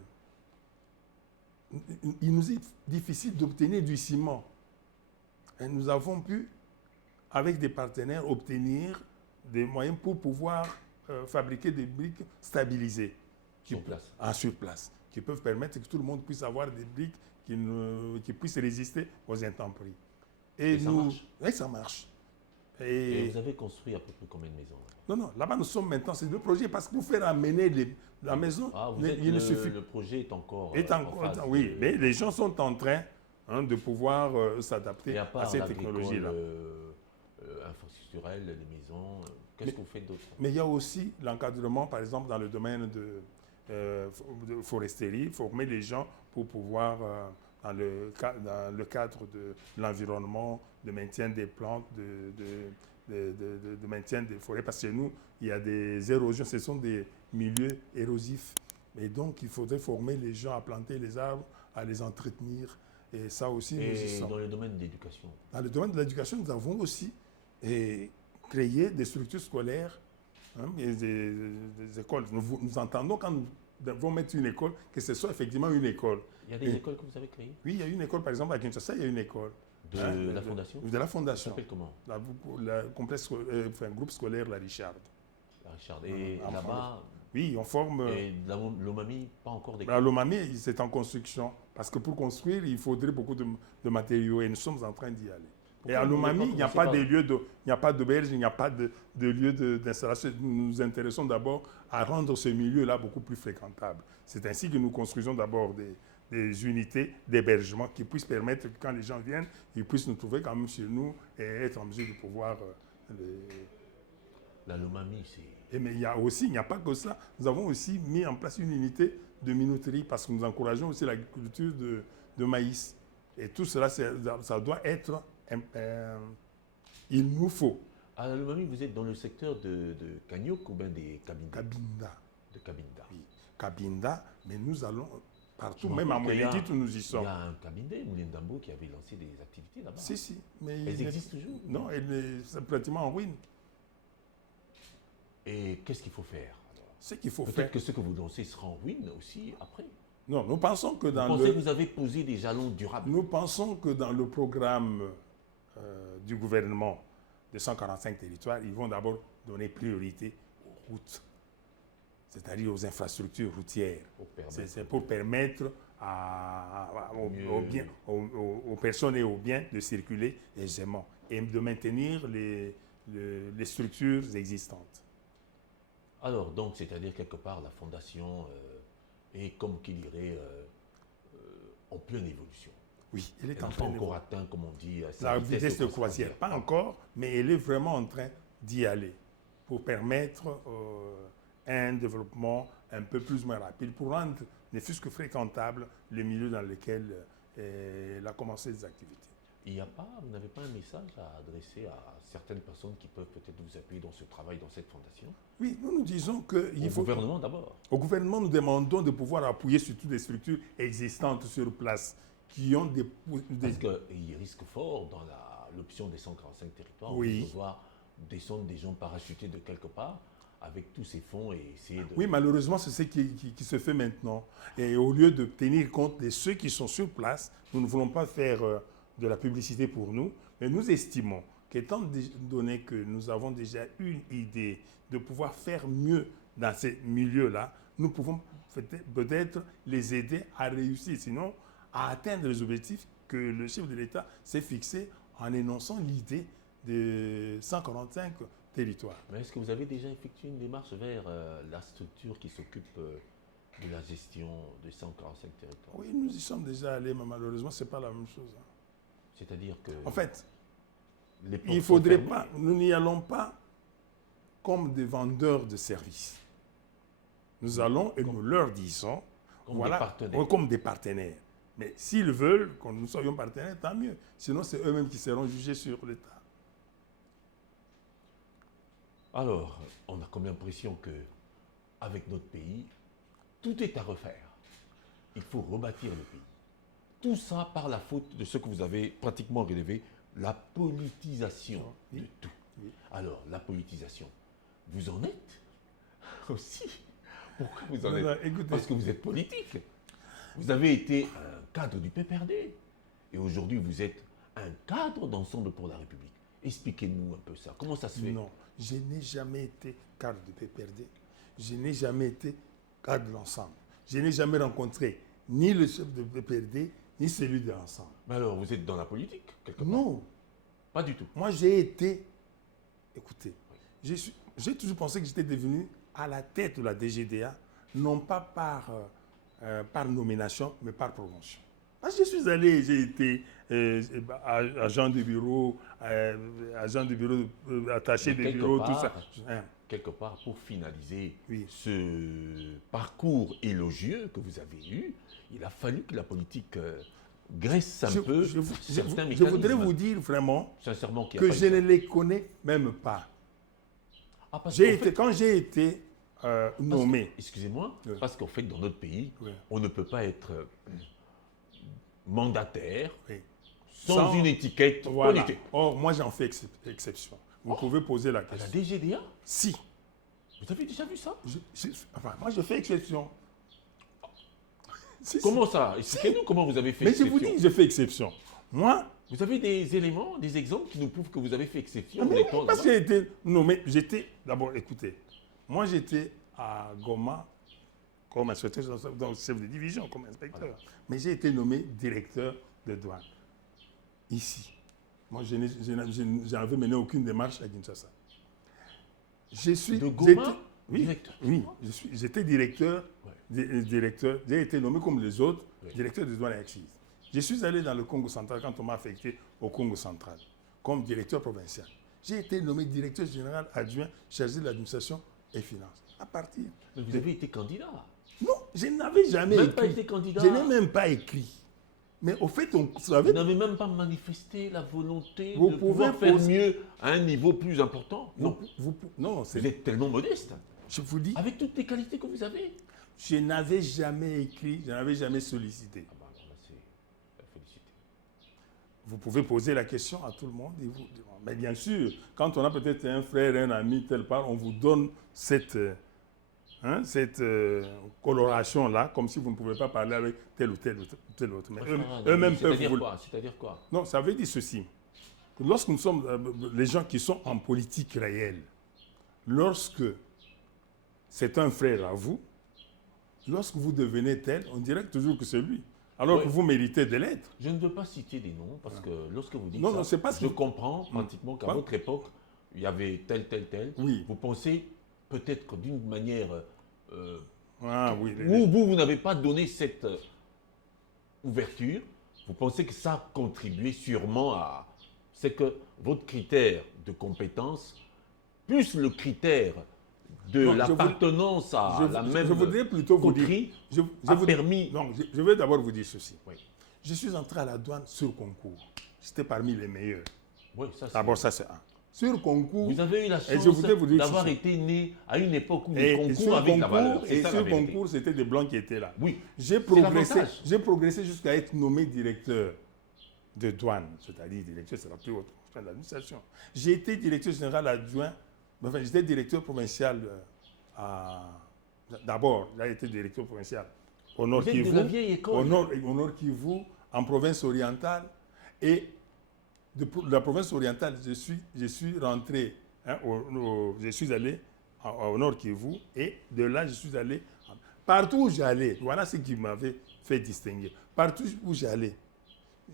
Il nous est difficile d'obtenir du ciment. Et nous avons pu, avec des partenaires, obtenir des moyens pour pouvoir fabriquer des briques stabilisées. Sur place. Qui peuvent permettre que tout le monde puisse avoir des briques qui puissent résister aux intempéries. Et ça marche. Oui, ça marche. Et vous avez construit à peu près combien de maisons? Non, là-bas nous sommes maintenant, c'est deux projets, parce que pour faire amener la maison, il ne suffit pas. Le projet est encore en phase. Oui, mais les gens sont en train de pouvoir s'adapter à cette technologie-là. Infrastructurelle, les maisons, qu'est-ce que vous faites d'autre? Mais il y a aussi l'encadrement, par exemple, dans le domaine de foresterie, former les gens pour pouvoir, dans le cadre de l'environnement, de maintien des plantes, de maintien des forêts, parce que chez nous, il y a des érosions, ce sont des milieux érosifs. Et donc, il faudrait former les gens à planter les arbres, à les entretenir. Et ça aussi, nous y sommes. Dans le domaine de l'éducation? Dans le domaine de l'éducation, nous avons aussi créé des structures scolaires, et des écoles. Nous entendons quand nous devons mettre une école, que ce soit effectivement une école. Il y a des écoles que vous avez créées? Oui, il y a une école, par exemple, à Kinshasa, il y a une école. De la fondation? De la fondation. Ça s'appelle comment? Le groupe scolaire La Richarde. La Richarde. Et là-bas? Oui, on forme... Et l'Omami, pas encore d'école? L'Omami, c'est en construction. Parce que pour construire, il faudrait beaucoup de matériaux et nous sommes en train d'y aller. Et à l'Omami, il n'y a pas de lieu il n'y a pas d'auberge, il n'y a pas de lieu d'installation. Nous nous intéressons d'abord à rendre ce milieu-là beaucoup plus fréquentable. C'est ainsi que nous construisons d'abord des unités d'hébergement qui puissent permettre que quand les gens viennent, ils puissent nous trouver quand même chez nous et être en mesure de pouvoir... La Lomami, c'est... Mais il n'y a pas que ça. Nous avons aussi mis en place une unité de minoterie parce que nous encourageons aussi l'agriculture de maïs. Et tout cela, ça doit être... il nous faut. À la Lomami, vous êtes dans le secteur de Kanyok ou bien des Kabinda? Kabinda. De Kabinda. Oui, Kabinda, mais nous allons partout, même à Moyentit où nous y sommes. Il y a un Kabinda, Moulindambo, qui avait lancé des activités là-bas. Si, mais... Elles existent toujours? Non, c'est pratiquement en ruine. Et qu'est-ce qu'il faut faire? Ce qu'il faut faire... Peut-être que ce que vous lancez sera en ruine aussi après. Non, nous pensons que dans vous pensez que vous avez posé des jalons durables? Nous pensons que dans le programme du gouvernement de 145 territoires, ils vont d'abord donner priorité aux routes, c'est-à-dire aux infrastructures routières. C'est pour permettre aux personnes et aux biens de circuler aisément et de maintenir les structures existantes. Alors, donc, c'est-à-dire quelque part, la fondation est, comme qui dirait, en pleine évolution. Oui, elle est en train encore atteint, comme on dit, la vitesse de croisière. Pas encore, mais elle est vraiment en train d'y aller pour permettre un développement un peu plus ou moins rapide, pour rendre, ne fût-ce que fréquentable, le milieu dans lequel elle a commencé des activités. Vous n'avez pas un message à adresser à certaines personnes qui peuvent peut-être vous appuyer dans ce travail, dans cette fondation? Oui, nous disons qu'il faut... Au gouvernement d'abord. Au gouvernement, nous demandons de pouvoir appuyer sur toutes les structures existantes sur place qui ont des... Parce qu'il risque fort dans l'option des 145 territoires oui. de pouvoir descendre des gens parachutés de quelque part avec tous ces fonds et essayer de... Oui, malheureusement, c'est ce qui se fait maintenant. Et au lieu de tenir compte de ceux qui sont sur place, nous ne voulons pas faire... de la publicité pour nous, mais nous estimons qu'étant donné que nous avons déjà une idée de pouvoir faire mieux dans ces milieux-là, nous pouvons peut-être les aider à réussir, sinon à atteindre les objectifs que le chef de l'État s'est fixé en énonçant l'idée de 145 territoires. Mais est-ce que vous avez déjà effectué une démarche vers la structure qui s'occupe de la gestion de 145 territoires? Oui, nous y sommes déjà allés, mais malheureusement, ce n'est pas la même chose. C'est-à-dire que... En fait, il ne faudrait pas... Nous n'y allons pas comme des vendeurs de services. Nous allons et nous leur disons... Comme des partenaires. Mais s'ils veulent que nous soyons partenaires, tant mieux. Sinon, c'est eux-mêmes qui seront jugés sur l'État. Alors, on a comme l'impression qu'avec notre pays, tout est à refaire. Il faut rebâtir le pays. tout ça par la faute de ce que vous avez pratiquement relevé, la politisation de tout. Oui. Alors, la politisation, vous en êtes aussi. Pourquoi vous en Non, êtes? non, écoutez. Parce que vous êtes politique. Vous avez été un cadre du PPRD. Et aujourd'hui, vous êtes un cadre d'Ensemble pour la République. Expliquez-nous un peu ça. Comment ça se fait? Non, je n'ai jamais été cadre du PPRD. Je n'ai jamais été cadre de l'ensemble. Je n'ai jamais rencontré ni le chef de PPRD, ni celui de l'ensemble. Mais alors, vous êtes dans la politique, quelque part? Non, Pas du tout. moi j'ai été... Écoutez, j'ai toujours pensé que j'étais devenu à la tête de la DGDA, non pas par nomination, mais par promotion. Parce que je suis allé, j'ai été agent de bureau, attaché de quelque bureau, part, tout ça. Hein. Quelque part, pour finaliser Oui. ce parcours élogieux que vous avez eu, il a fallu que la politique graisse un peu certains Je mécanismes. voudrais vous dire vraiment Sincèrement, qu'il y a que pas eu je ça. ne les connais même pas. Ah, parce qu'en fait- Quand j'ai été nommé, Excusez-moi, Oui. parce qu'en fait, dans notre pays, Oui. on ne peut pas être mandataire oui, sans une étiquette voilà. politique. Or, moi j'en fais exception. Vous pouvez poser la À la question. DGDA, Si. vous avez déjà vu ça? Moi je fais exception. Si, si. Comment ça? Expliquez-nous comment vous avez fait Mais je exception. vous dis que je fais exception. Moi, Vous avez des éléments, des exemples qui nous prouvent que vous avez fait exception en mais étant parce que là-bas? j'ai été nommé, d'abord écoutez, moi j'étais à Goma comme inspecteur, donc chef de division, comme inspecteur. Voilà. Mais j'ai été nommé directeur de douane, ici. Moi, je n'avais mené aucune démarche à Kinshasa. Je suis... De Goma, oui, directeur. oui, j'étais directeur, directeur, j'ai été nommé comme les autres, Oui. directeur de douane et accises. Je suis allé dans le Congo central quand on m'a affecté au Congo central, comme directeur provincial. J'ai été nommé directeur général adjoint chargé de l'administration et finances. À partir... Mais vous avez été candidat. Non, je n'avais jamais Même écrit. pas été candidat. Je n'ai même pas écrit. Mais au fait, on Vous savait... n'avez même pas manifesté la volonté Vous de pouvez pouvoir faire poser- mieux à un niveau plus important. Non, non, vous êtes tellement modeste, je vous dis, avec toutes les qualités que vous avez. je n'avais jamais écrit, je n'avais jamais sollicité. Ah bah alors là, c'est félicité. Vous pouvez poser la question à tout le monde. Et vous, mais bien sûr, quand on a peut-être un frère, un ami, tel part, on vous donne cette coloration-là, comme si vous ne pouvez pas parler avec tel ou tel ou tel autre. Mais eux-mêmes peuvent C'est-à-dire vous... quoi? C'est-à-dire quoi? Non, ça veut dire ceci. Lorsque nous sommes, les gens qui sont en politique réelle, lorsque c'est un frère à vous, lorsque vous devenez tel, on dirait toujours que c'est lui, alors Ouais. que vous méritez de l'être. Je ne veux pas citer des noms parce que lorsque vous dites Non, ça, non, c'est pas ce je que- comprends pratiquement qu'à Ouais. votre époque, il y avait tel. Oui. Vous pensez peut-être que d'une manière Ah oui. où vous n'avez pas donné cette ouverture, vous pensez que ça a contribué sûrement à... C'est que votre critère de compétence, plus le critère de Non, l'appartenance à la même je voudrais plutôt vous dire... coterie Je a vous- permis... Non, je vais d'abord vous dire ceci. Oui, Je suis entré à la douane sur concours. J'étais parmi les meilleurs. oui, ça c'est... D'abord, ça c'est un. Sur concours... Vous avez eu la je chance voudrais vous dire d'avoir ceci. été né à une époque où les Et concours sur avaient de la valeur. C'est et ça, la sur vérité. concours, c'était des blancs qui étaient là. Oui, J'ai l'avantage. progressé jusqu'à être nommé directeur de douane, c'est-à-dire directeur, c'est la plus haute fonction de l'administration. J'ai été directeur général adjoint, enfin j'étais directeur provincial d'abord, j'ai été directeur provincial au Nord Vous êtes de Kivu, la vieille école. au Nord Kivu, en province orientale, et de la province orientale, je suis rentré, je suis allé au Nord Kivu, et de là, je suis allé, partout où j'allais, voilà ce qui m'avait fait distinguer. Partout où j'allais,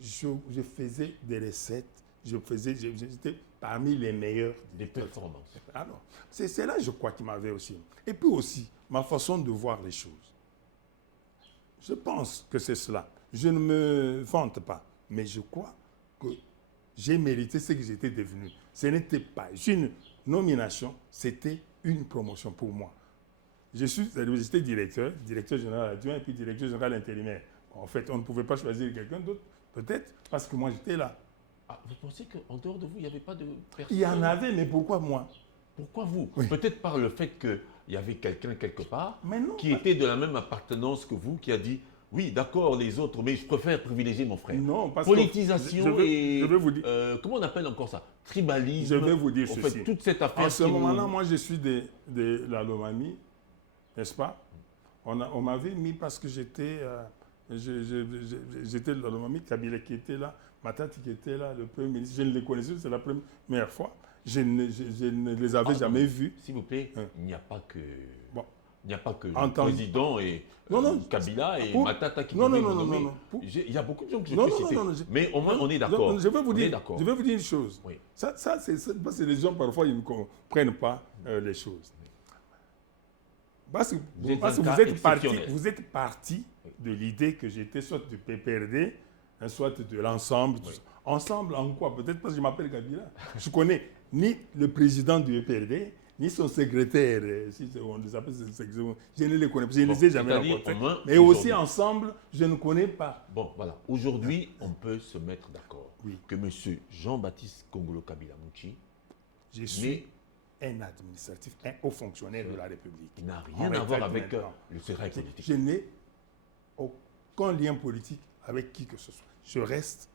je faisais des recettes, j'étais parmi les meilleurs. des performances. Alors, c'est là, je crois, qui m'avait aussi. Et puis aussi, ma façon de voir les choses. Je pense que c'est cela. Je ne me vante pas, mais je crois que j'ai mérité ce que j'étais devenu. Ce n'était pas une nomination, c'était une promotion pour moi. J'étais directeur général adjoint et puis directeur général intérimaire. En fait, on ne pouvait pas choisir quelqu'un d'autre, peut-être parce que moi j'étais là. Ah, vous pensez qu'en dehors de vous, il n'y avait pas de personne? Il y en avait, mais pourquoi moi? Pourquoi vous? Oui. Peut-être par le fait qu'il y avait quelqu'un quelque part Mais non, qui pas- était de la même appartenance que vous, qui a dit Oui, d'accord, les autres, mais je préfère privilégier mon frère. Non, parce Politisation que et... je vais vous dire, comment on appelle encore ça? Tribalisme. je vais vous dire En ceci. fait, toute cette affaire En ce qui moment-là, moi, je suis de la Lomami, n'est-ce pas? On m'avait mis parce que j'étais de la Lomami, Kabila qui était là, Matati qui était là, le Premier ministre. Je ne les connaissais, c'est la première fois. Je ne les avais jamais vus. S'il vous plaît, Hein. il n'y a pas que... Bon. Il n'y a pas que le Entends- président et Kabila et Matata qui non, pouvaient non, vous non, nommer. non, non. Il y a beaucoup de gens que je Non, peux non, citer. non, non, Mais au moins, on est d'accord. Je vais vous On est dire, d'accord. je vais vous dire une chose. Oui. Ça parce que les gens, parfois, ils ne comprennent pas les choses. Parce que Vous êtes parce que un cas exceptionnel. vous êtes parti de l'idée que j'étais soit du PPRD, soit de l'ensemble. Oui. Ensemble en quoi? Peut-être parce que je m'appelle Kabila. Je connais ni le président du PPRD, ni son secrétaire, si on les appelle secrétaire. Je ne les connais pas, je ne les ai jamais c'est-à-dire, rencontrés. au moins, Mais aussi aujourd'hui. ensemble, je ne connais pas. Bon, voilà. Aujourd'hui, on peut se mettre d'accord Oui. que M. Jean-Baptiste Kongolo Kabila Mouchi Je suis un administratif, un haut fonctionnaire de la République. n'a rien à voir avec maintenant. le sérail politique. Je n'ai aucun lien politique avec qui que ce soit. Je reste.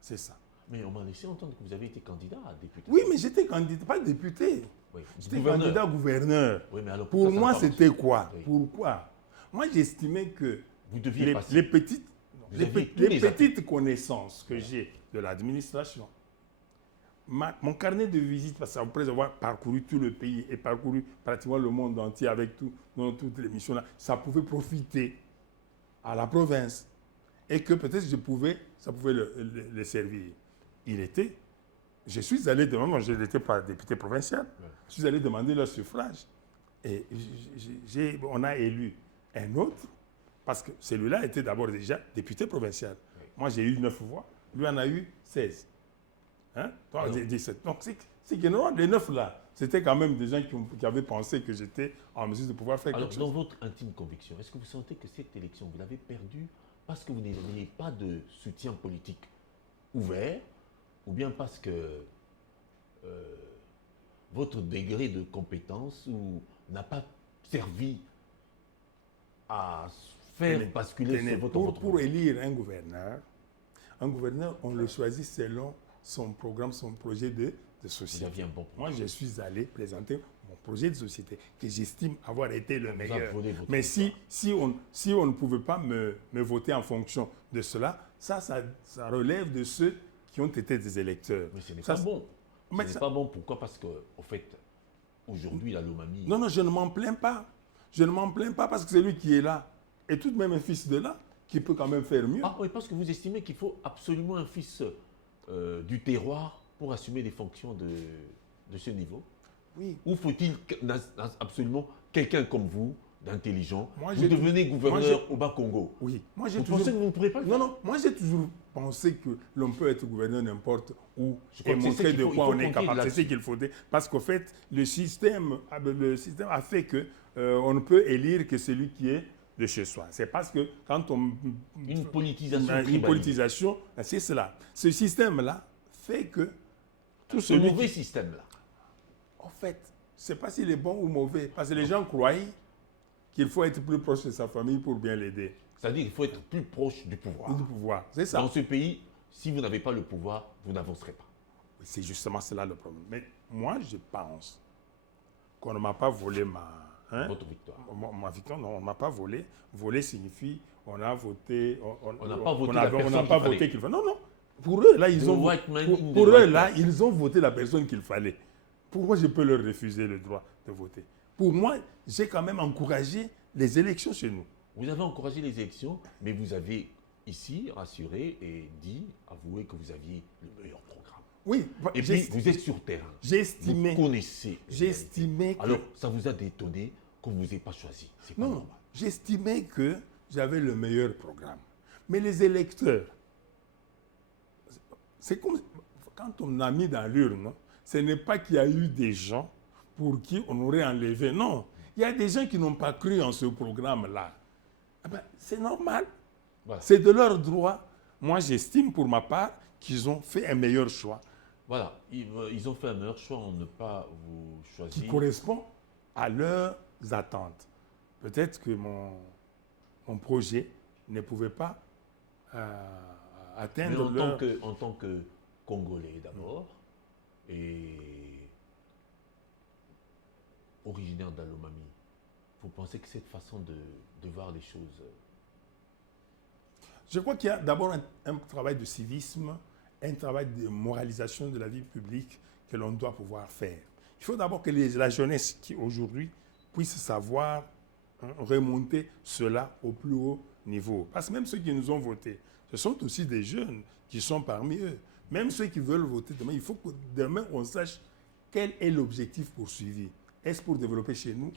C'est ça. Mais on m'a laissé entendre que vous avez été candidat à député. Oui, mais j'étais candidat, pas député. Oui. J'étais Gouverneur. candidat gouverneur. Oui, mais alors Pour pourquoi ça moi, n'a pas c'était marché? quoi? Oui. Pourquoi? Moi, j'estimais que Vous deviez les passer. petites, Vous les aviez pe- tous les les petites connaissances que j'ai de l'administration, mon carnet de visite, parce qu'après avoir parcouru tout le pays et parcouru pratiquement le monde entier avec dans toutes les missions-là, ça pouvait profiter à la province. Et que peut-être ça pouvait le servir. Je suis allé demander, moi je n'étais pas député provincial, je suis allé demander leur suffrage. Et on a élu un autre, parce que celui-là était d'abord déjà député provincial. Oui. Moi j'ai eu 9 voix, lui en a eu 16. Hein? Toi, Alors, 17. Donc c'est que non, les 9 là, c'était quand même des gens qui avaient pensé que j'étais en mesure de pouvoir faire Alors, quelque dans chose. votre intime conviction, est-ce que vous sentez que cette élection, vous l'avez perdue parce que vous n'aviez pas de soutien politique ouvert, ou bien parce que votre degré de compétence n'a pas servi à faire basculer Tenez, votre pour élire un gouverneur, on le choisit selon son programme, son projet de Vous société. aviez un bon Moi, projet. je suis allé présenter mon projet de société que j'estime avoir été le Vous meilleur. avez volé votre Mais victoire. si on ne pouvait pas me voter en fonction de cela, ça relève de ceux qui ont été des électeurs. Mais ce n'est Ça, pas bon. Mais Ce n'est ça- pas bon. Pourquoi? Parce que, au fait, aujourd'hui, la Lomami... Non, non, je ne m'en plains pas. Je ne m'en plains pas parce que celui qui est là est tout de même un fils de là qui peut quand même faire mieux. Ah oui, parce que vous estimez qu'il faut absolument un fils du terroir pour assumer les fonctions de ce niveau? Oui. Ou faut-il absolument quelqu'un comme vous, d'intelligent, Moi, vous j'ai- devenez moi, gouverneur au Bas-Congo? Oui. Moi, j'ai Vous toujours... pensez que vous ne pourrez pas le faire? Non, non, moi j'ai toujours pensé que l'on peut être gouverneur n'importe où Je crois et que c'est montrer ce qu'il de faut- il quoi faut on est compter capable. C'est là-dessus. ce qu'il faudrait. Parce qu'au fait, le système a fait que on ne peut élire que celui qui est de chez soi. C'est parce que quand on... Une politisation Une tribalisme. politisation, c'est cela. Ce système-là fait que tout Ce celui mauvais qui... système-là. En fait, je ne sais pas s'il est bon ou mauvais. Parce que les gens croient qu'il faut être plus proche de sa famille pour bien l'aider. C'est-à-dire qu'il faut être plus proche du pouvoir. Du pouvoir. C'est ça. Dans ce pays, si vous n'avez pas le pouvoir, vous n'avancerez pas. C'est justement cela le problème. Mais moi, je pense qu'on ne m'a pas volé Votre victoire. ma victoire. Non, on ne m'a pas volé. Voler signifie on a voté. On n'a pas voté on la a- on personne n'a qu'il pas fallait. voté qu'il fallait. Non, non. Pour eux, là, ils The ont, white man in the pour eux, white là, place. ils ont voté la personne qu'il fallait. Pourquoi je peux leur refuser le droit de voter? Pour moi, j'ai quand même encouragé les élections chez nous. Vous avez encouragé les élections, mais vous avez ici rassuré et avoué que vous aviez le meilleur programme. Oui, Et puis, vous êtes sur terrain. Vous j'estimais connaissez. les j'estimais réalités. que... Alors, ça vous a détonné qu'on ne vous ait pas choisi. C'est pas Non, normal. j'estimais que j'avais le meilleur programme. Mais les électeurs, c'est comme quand on a mis dans l'urne, ce n'est pas qu'il y a eu des gens pour qui on aurait enlevé. Non, il y a des gens qui n'ont pas cru en ce programme-là. Eh ben, c'est normal. Voilà. C'est de leur droit. Moi, j'estime pour ma part qu'ils ont fait un meilleur choix Voilà. Ils ont fait un meilleur choix en ne pas vous qui choisir. correspond à leurs attentes. Peut-être que mon projet ne pouvaient pas Mais atteindre en tant que Congolais d'abord, et originaire d'Alomami, vous pensez que cette façon de voir les choses... Je crois qu'il y a d'abord un travail de civisme, un travail de moralisation de la vie publique que l'on doit pouvoir faire. Il faut d'abord que la jeunesse qui aujourd'hui puisse savoir remonter cela au plus haut niveau. Parce que même ceux qui nous ont votés, ce sont aussi des jeunes qui sont parmi eux. Même ceux qui veulent voter demain, il faut que demain on sache quel est l'objectif poursuivi. Est-ce pour développer chez nous?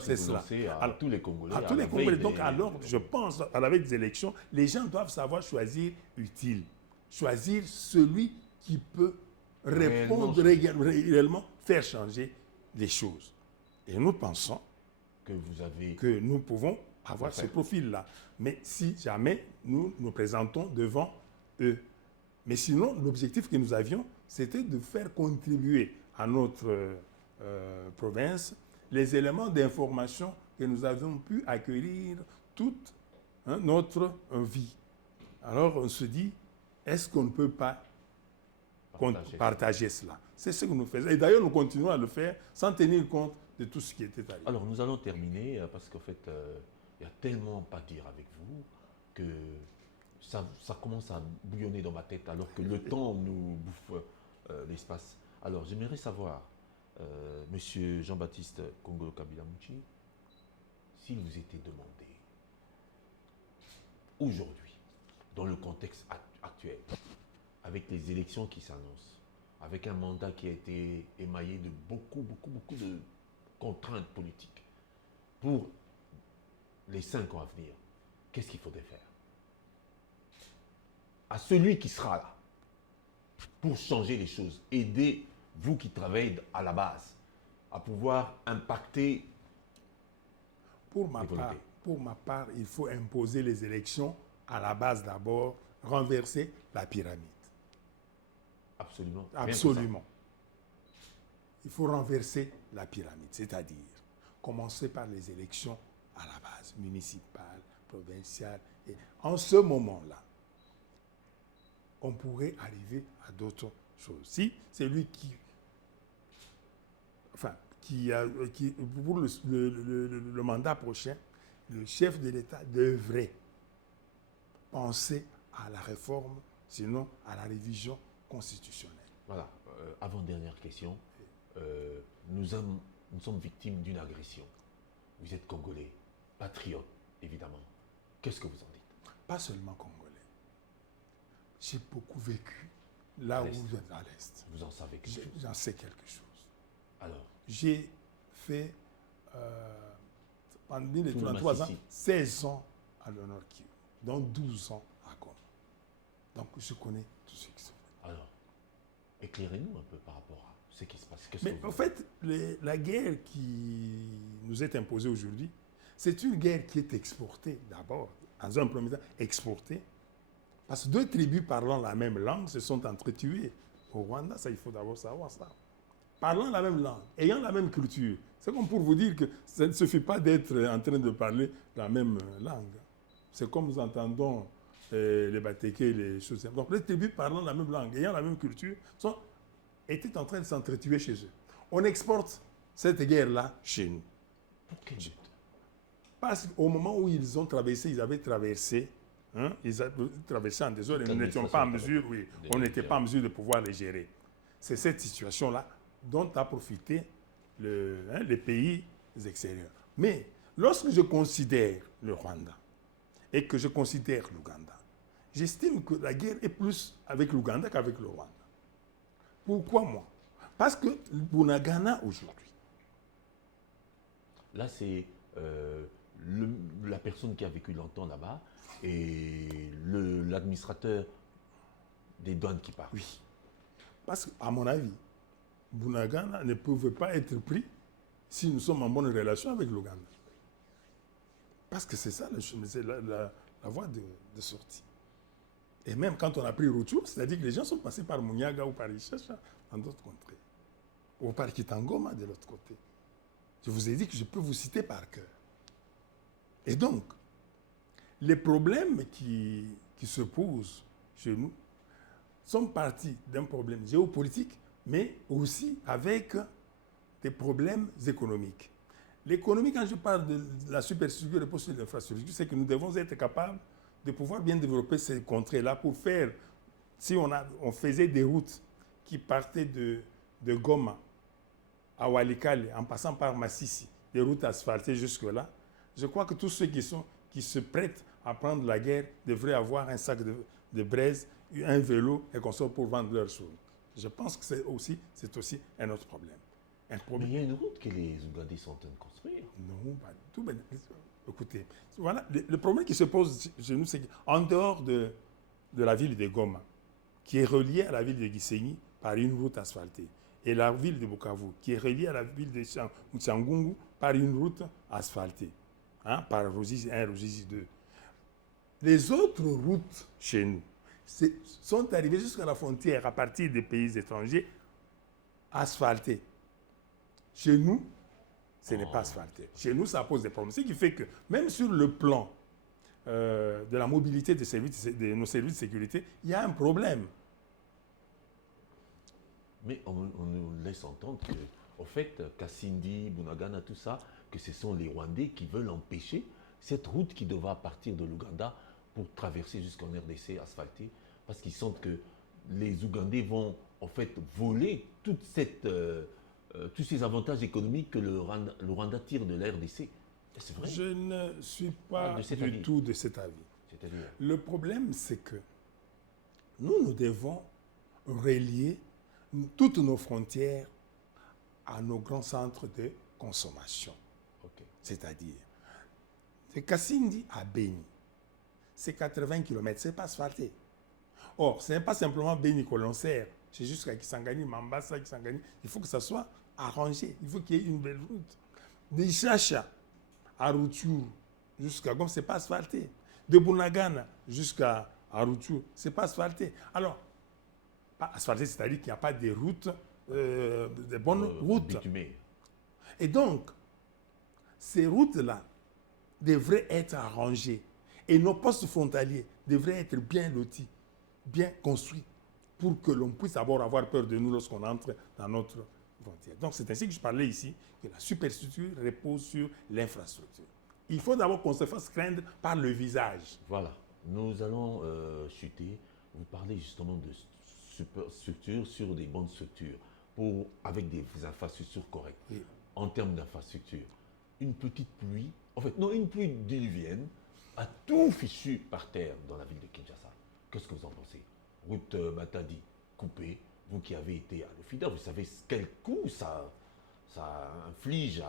C'est cela. À tous les Congolais. À tous les Congolais. Donc alors, je pense, à la veille des élections, les gens doivent savoir choisir utile. Choisir celui qui peut répondre réellement, faire changer les choses. Et nous pensons que nous pouvons avoir ce profil-là. Mais si jamais nous nous présentons devant eux. Mais sinon, l'objectif que nous avions, c'était de faire contribuer à notre province les éléments d'information que nous avons pu acquérir toute notre vie. Alors on se dit, est-ce qu'on ne peut pas partager cela? C'est ce que nous faisons. Et d'ailleurs, nous continuons à le faire sans tenir compte de tout ce qui était arrivé. Alors, nous allons terminer parce qu'en fait, il y a tellement à dire avec vous que ça commence à bouillonner dans ma tête alors que le temps nous bouffe l'espace. Alors, j'aimerais savoir, Monsieur Jean-Baptiste Kongolo Kabila Mouchi, s'il vous était demandé aujourd'hui, dans le contexte actuel, avec les élections qui s'annoncent, avec un mandat qui a été émaillé de beaucoup de contraintes politiques, pour les 5 ans à venir, qu'est-ce qu'il faudrait faire? À celui qui sera là, pour changer les choses, aider vous qui travaillez à la base, à pouvoir impacter pour ma part, il faut imposer les élections à la base d'abord, renverser la pyramide. Absolument. Absolument. Il faut renverser la pyramide, c'est-à-dire commencer par les élections à la base, municipales, provinciales. Et en ce moment-là, on pourrait arriver à d'autres choses. Si c'est lui pour le mandat prochain, le chef de l'État devrait penser à la réforme, sinon à la révision constitutionnelle. Voilà. Avant-dernière question. Nous sommes victimes d'une agression. Vous êtes Congolais, patriote, évidemment. Qu'est-ce que vous en dites? Pas seulement Congolais. J'ai beaucoup vécu là où vous êtes à l'Est. Vous en savez quelque chose? J'en sais quelque chose. Alors? J'ai fait, pendant les 33 ans, 16 ans à l'honneur Kivu, dont 12 ans à Goma. Donc je connais tout ce qui se fait. Alors, éclairez-nous un peu par rapport à ce qui se passe. Mais en fait, la guerre qui nous est imposée aujourd'hui, c'est une guerre qui est exportée d'abord, dans un premier temps, exportée, parce que 2 tribus parlant la même langue se sont entretuées. Au Rwanda, ça, il faut d'abord savoir ça. Parlant la même langue, ayant la même culture. C'est comme pour vous dire que ça ne suffit pas d'être en train de parler la même langue. C'est comme nous entendons les Batékés, les choses. Donc les tribus parlant la même langue, ayant la même culture, étaient en train de s'entretuer chez eux. On exporte cette guerre-là chez nous. Pour quel but? Parce qu'au moment où ils ont traversé, ils avaient traversé en désordre et nous n'étions pas en mesure, on n'était pas en mesure de pouvoir les gérer. C'est cette situation-là dont a profité les pays extérieurs. Mais lorsque je considère le Rwanda et que je considère l'Ouganda, j'estime que la guerre est plus avec l'Ouganda qu'avec le Rwanda. Pourquoi moi? Parce que Bunagana aujourd'hui. Là, c'est la personne qui a vécu longtemps là-bas et l'administrateur des douanes qui parle. Oui. Parce qu'à mon avis, Bunagana ne pouvait pas être pris si nous sommes en bonne relation avec l'Ouganda. Parce que c'est ça la voie de sortie. Et même quand on a pris Rutshuru, c'est-à-dire que les gens sont passés par Mouniaga ou par Ishasha dans d'autres contrées. Ou par Kitangoma de l'autre côté. Je vous ai dit que je peux vous citer par cœur. Et donc, Les problèmes qui se posent chez nous sont partis d'un problème géopolitique, mais aussi avec des problèmes économiques. L'économie, quand je parle de la superstructure et de l'infrastructure, c'est que nous devons être capables de pouvoir bien développer ces contrées-là pour faire, si on faisait des routes qui partaient de Goma à Walikale, en passant par Massissi, des routes asphaltées jusque-là, je crois que tous ceux qui se prêtent à prendre la guerre devraient avoir un sac de braise, un vélo et qu'on sort pour vendre leurs choses. Je pense que c'est aussi un autre problème. Mais il y a une route que les Ougandais sont en train de construire. Non, pas du tout. Ben, écoutez, voilà, le problème qui se pose chez nous, c'est qu'en dehors de la ville de Goma, qui est reliée à la ville de Gisenyi par une route asphaltée, et la ville de Bukavu, qui est reliée à la ville de Tsangungu par une route asphaltée, par Ruzizi 1, Ruzizi 2. Les autres routes chez nous sont arrivées jusqu'à la frontière à partir des pays étrangers asphaltées. Chez nous, ce n'est pas asphalté. Chez nous, ça pose des problèmes. Ce qui fait que même sur le plan de la mobilité de nos services de sécurité, il y a un problème. Mais on nous laisse entendre que, au fait, Kasindi, Bunagana, tout ça, que ce sont les Rwandais qui veulent empêcher cette route qui devra partir de l'Ouganda pour traverser jusqu'en RDC asphaltée, parce qu'ils sentent que les Ougandais vont, en fait, voler tous ces avantages économiques que le Rwanda tire de la RDC. C'est vrai. Je ne suis pas du tout de cet avis. C'est-à-dire, le problème, c'est que nous devons relier toutes nos frontières à nos grands centres de consommation. okay. C'est-à-dire, de Kasindi à Beni, c'est 80 km, c'est pas asphalté. Or, ce n'est pas simplement Beni que l'on sert, c'est jusqu'à Kisangani, Mambasa, Kisangani. Il faut que ça soit arrangé, il faut qu'il y ait une belle route. De Chacha à Rutshuru jusqu'à Gom, c'est pas asphalté. De Bunagana jusqu'à Rutshuru, c'est pas asphalté. Alors, pas asphalté, c'est-à-dire qu'il n'y a pas de routes, de bonnes routes. Bitumées. Et donc, ces routes-là devraient être arrangées. Et nos postes frontaliers devraient être bien lotis, bien construits, pour que l'on puisse d'abord avoir peur de nous lorsqu'on entre dans notre frontière. Donc, c'est ainsi que je parlais ici, que la superstructure repose sur l'infrastructure. Il faut d'abord qu'on se fasse craindre par le visage. Voilà. Nous allons chuter. Vous parlez justement de superstructure sur des bonnes structures, avec des infrastructures correctes. Oui. En termes d'infrastructure, une petite pluie, une pluie diluvienne a tout fichu par terre dans la ville de Kinshasa. Qu'est-ce que vous en pensez? Route Matadi coupée, vous qui avez été à l'OFIDA, vous savez quel coût ça inflige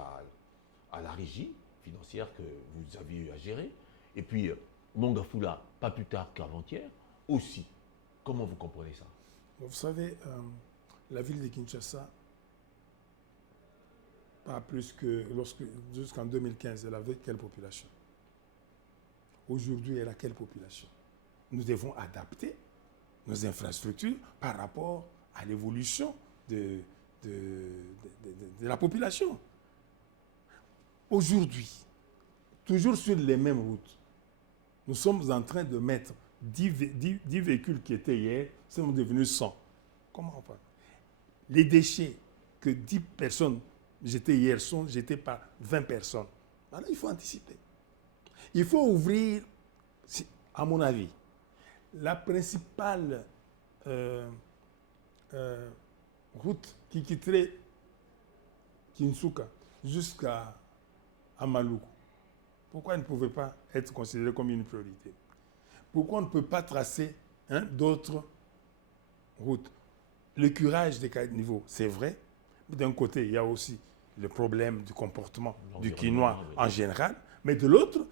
à la régie financière que vous aviez eu à gérer. Et puis, Mongafula, pas plus tard qu'avant-hier, aussi. Comment vous comprenez ça? Vous savez, la ville de Kinshasa, pas plus que jusqu'en 2015, elle avait quelle population? Aujourd'hui, elle a quelle population? Nous devons adapter nos infrastructures par rapport à l'évolution de la population. Aujourd'hui, toujours sur les mêmes routes, nous sommes en train de mettre 10 véhicules qui étaient hier, sont devenus 100. Comment on parle? Les déchets que 10 personnes jetaient hier sont jetés par 20 personnes. Alors il faut anticiper. Il faut ouvrir, à mon avis, la principale route qui quitterait Kinsuka jusqu'à Amaloukou. Pourquoi elle ne pouvait pas être considérée comme une priorité? Pourquoi on ne peut pas tracer d'autres routes? Le curage des niveaux, c'est vrai. Mais d'un côté, il y a aussi le problème du comportement du Quinois en général. Mais de l'autre,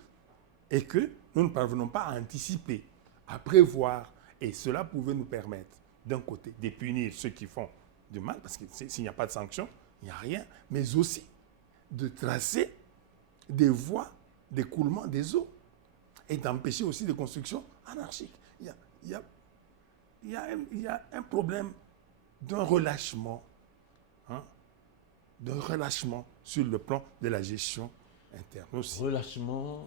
est que nous ne parvenons pas à anticiper, à prévoir. Et cela pouvait nous permettre, d'un côté, de punir ceux qui font du mal, parce que s'il n'y a pas de sanction, il n'y a rien. Mais aussi de tracer des voies d'écoulement des eaux et d'empêcher aussi des constructions anarchiques. Il y a un problème d'un relâchement sur le plan de la gestion interne aussi. Relâchement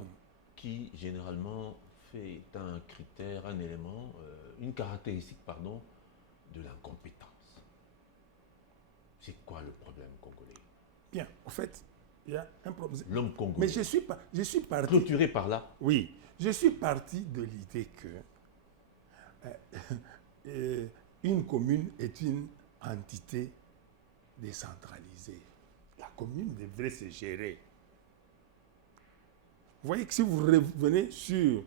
qui, généralement, fait est un critère, un élément, une caractéristique, pardon, de l'incompétence. C'est quoi le problème congolais? Bien, en fait, il y a un problème. L'homme congolais. Mais je suis parti. Clôturé par là. Oui, je suis parti de l'idée que une commune est une entité décentralisée. La commune devrait se gérer. Vous voyez que si vous revenez sur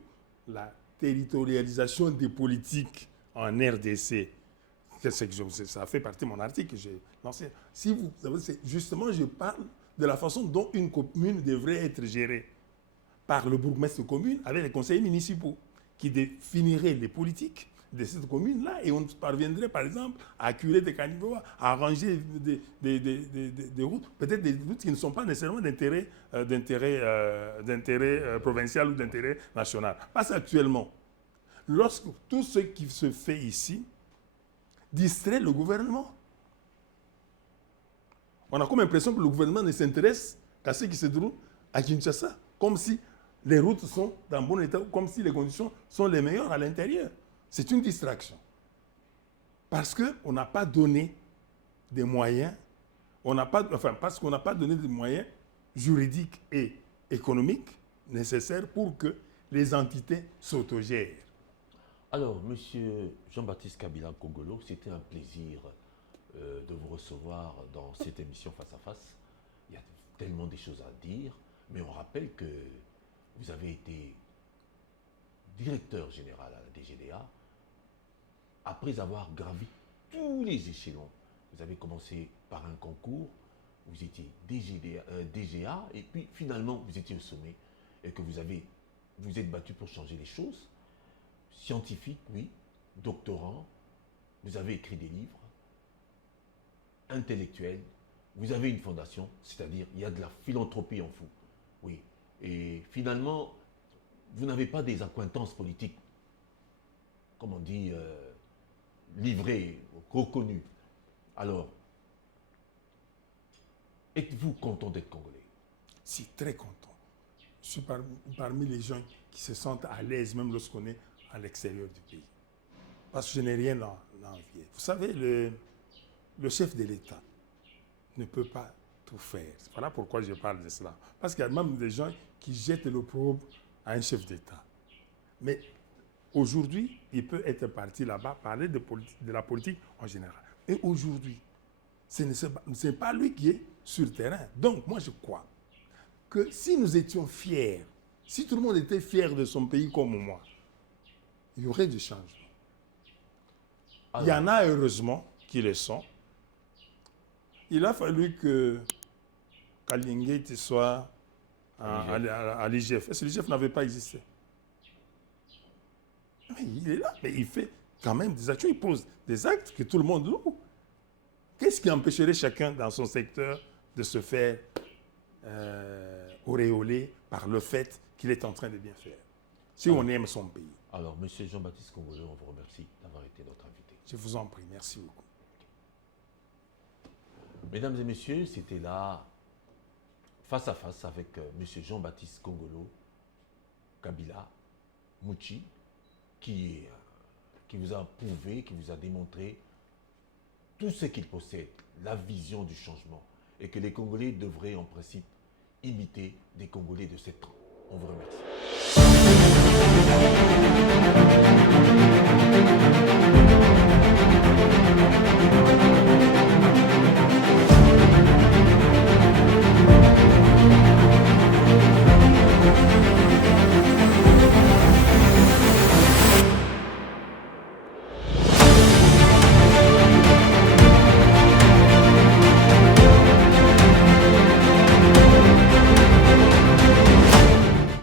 la territorialisation des politiques en RDC, ça fait partie de mon article que j'ai lancé. Si vous justement, je parle de la façon dont une commune devrait être gérée par le bourgmestre de commune avec les conseillers municipaux qui définiraient les politiques de cette commune-là et on parviendrait par exemple à curer des caniveaux, à arranger des routes, peut-être des routes qui ne sont pas nécessairement d'intérêt provincial ou d'intérêt national. Parce qu'actuellement, lorsque tout ce qui se fait ici distrait le gouvernement, on a comme l'impression que le gouvernement ne s'intéresse qu'à ce qui se déroule à Kinshasa, comme si les routes sont dans bon état, comme si les conditions sont les meilleures à l'intérieur. C'est une distraction. Parce qu'on n'a pas donné des moyens, parce qu'on n'a pas donné des moyens juridiques et économiques nécessaires pour que les entités s'autogèrent. Alors, M. Jean-Baptiste Kabila Kongolo, c'était un plaisir de vous recevoir dans cette émission Face à Face. Il y a tellement de choses à dire, mais on rappelle que vous avez été directeur général à la DGDA. Après avoir gravi tous les échelons, vous avez commencé par un concours, vous étiez DGA, et puis finalement vous étiez au sommet et que vous êtes battu pour changer les choses. Scientifique, oui, doctorant, vous avez écrit des livres, intellectuel, vous avez une fondation, c'est-à-dire il y a de la philanthropie en vous. Oui. Et finalement, vous n'avez pas des accointances politiques, comme on dit, livrées, reconnues. Alors, êtes-vous content d'être Congolais? Si, très content. Je suis parmi les gens qui se sentent à l'aise, même lorsqu'on est à l'extérieur du pays. Parce que je n'ai rien à envier. Vous savez, le chef de l'État ne peut pas tout faire. Voilà pourquoi je parle de cela. Parce qu'il y a même des gens qui jettent l'opprobre à un chef d'État. Mais aujourd'hui, il peut être parti là-bas, parler de la politique en général. Et aujourd'hui, ce n'est pas lui qui est sur le terrain. Donc, moi, je crois que si nous étions fiers, si tout le monde était fier de son pays comme moi, il y aurait du changement. Il y en a heureusement qui le sont. Il a fallu que Kalingate soit à l'IGF. Est-ce que l'IGF n'avait pas existé? Mais il est là, mais il fait quand même des actions, il pose des actes que tout le monde loue. Qu'est-ce qui empêcherait chacun dans son secteur de se faire auréoler par le fait qu'il est en train de bien faire, si on aime son pays? Alors, M. Jean-Baptiste Kongolo, on vous remercie d'avoir été notre invité. Je vous en prie, merci beaucoup. Mesdames et messieurs, c'était là, face à face avec M. Jean-Baptiste Kongolo Kabila Mouchi, qui vous a prouvé, qui vous a démontré tout ce qu'il possède, la vision du changement, et que les Congolais devraient en principe imiter des Congolais de 7 ans. On vous remercie.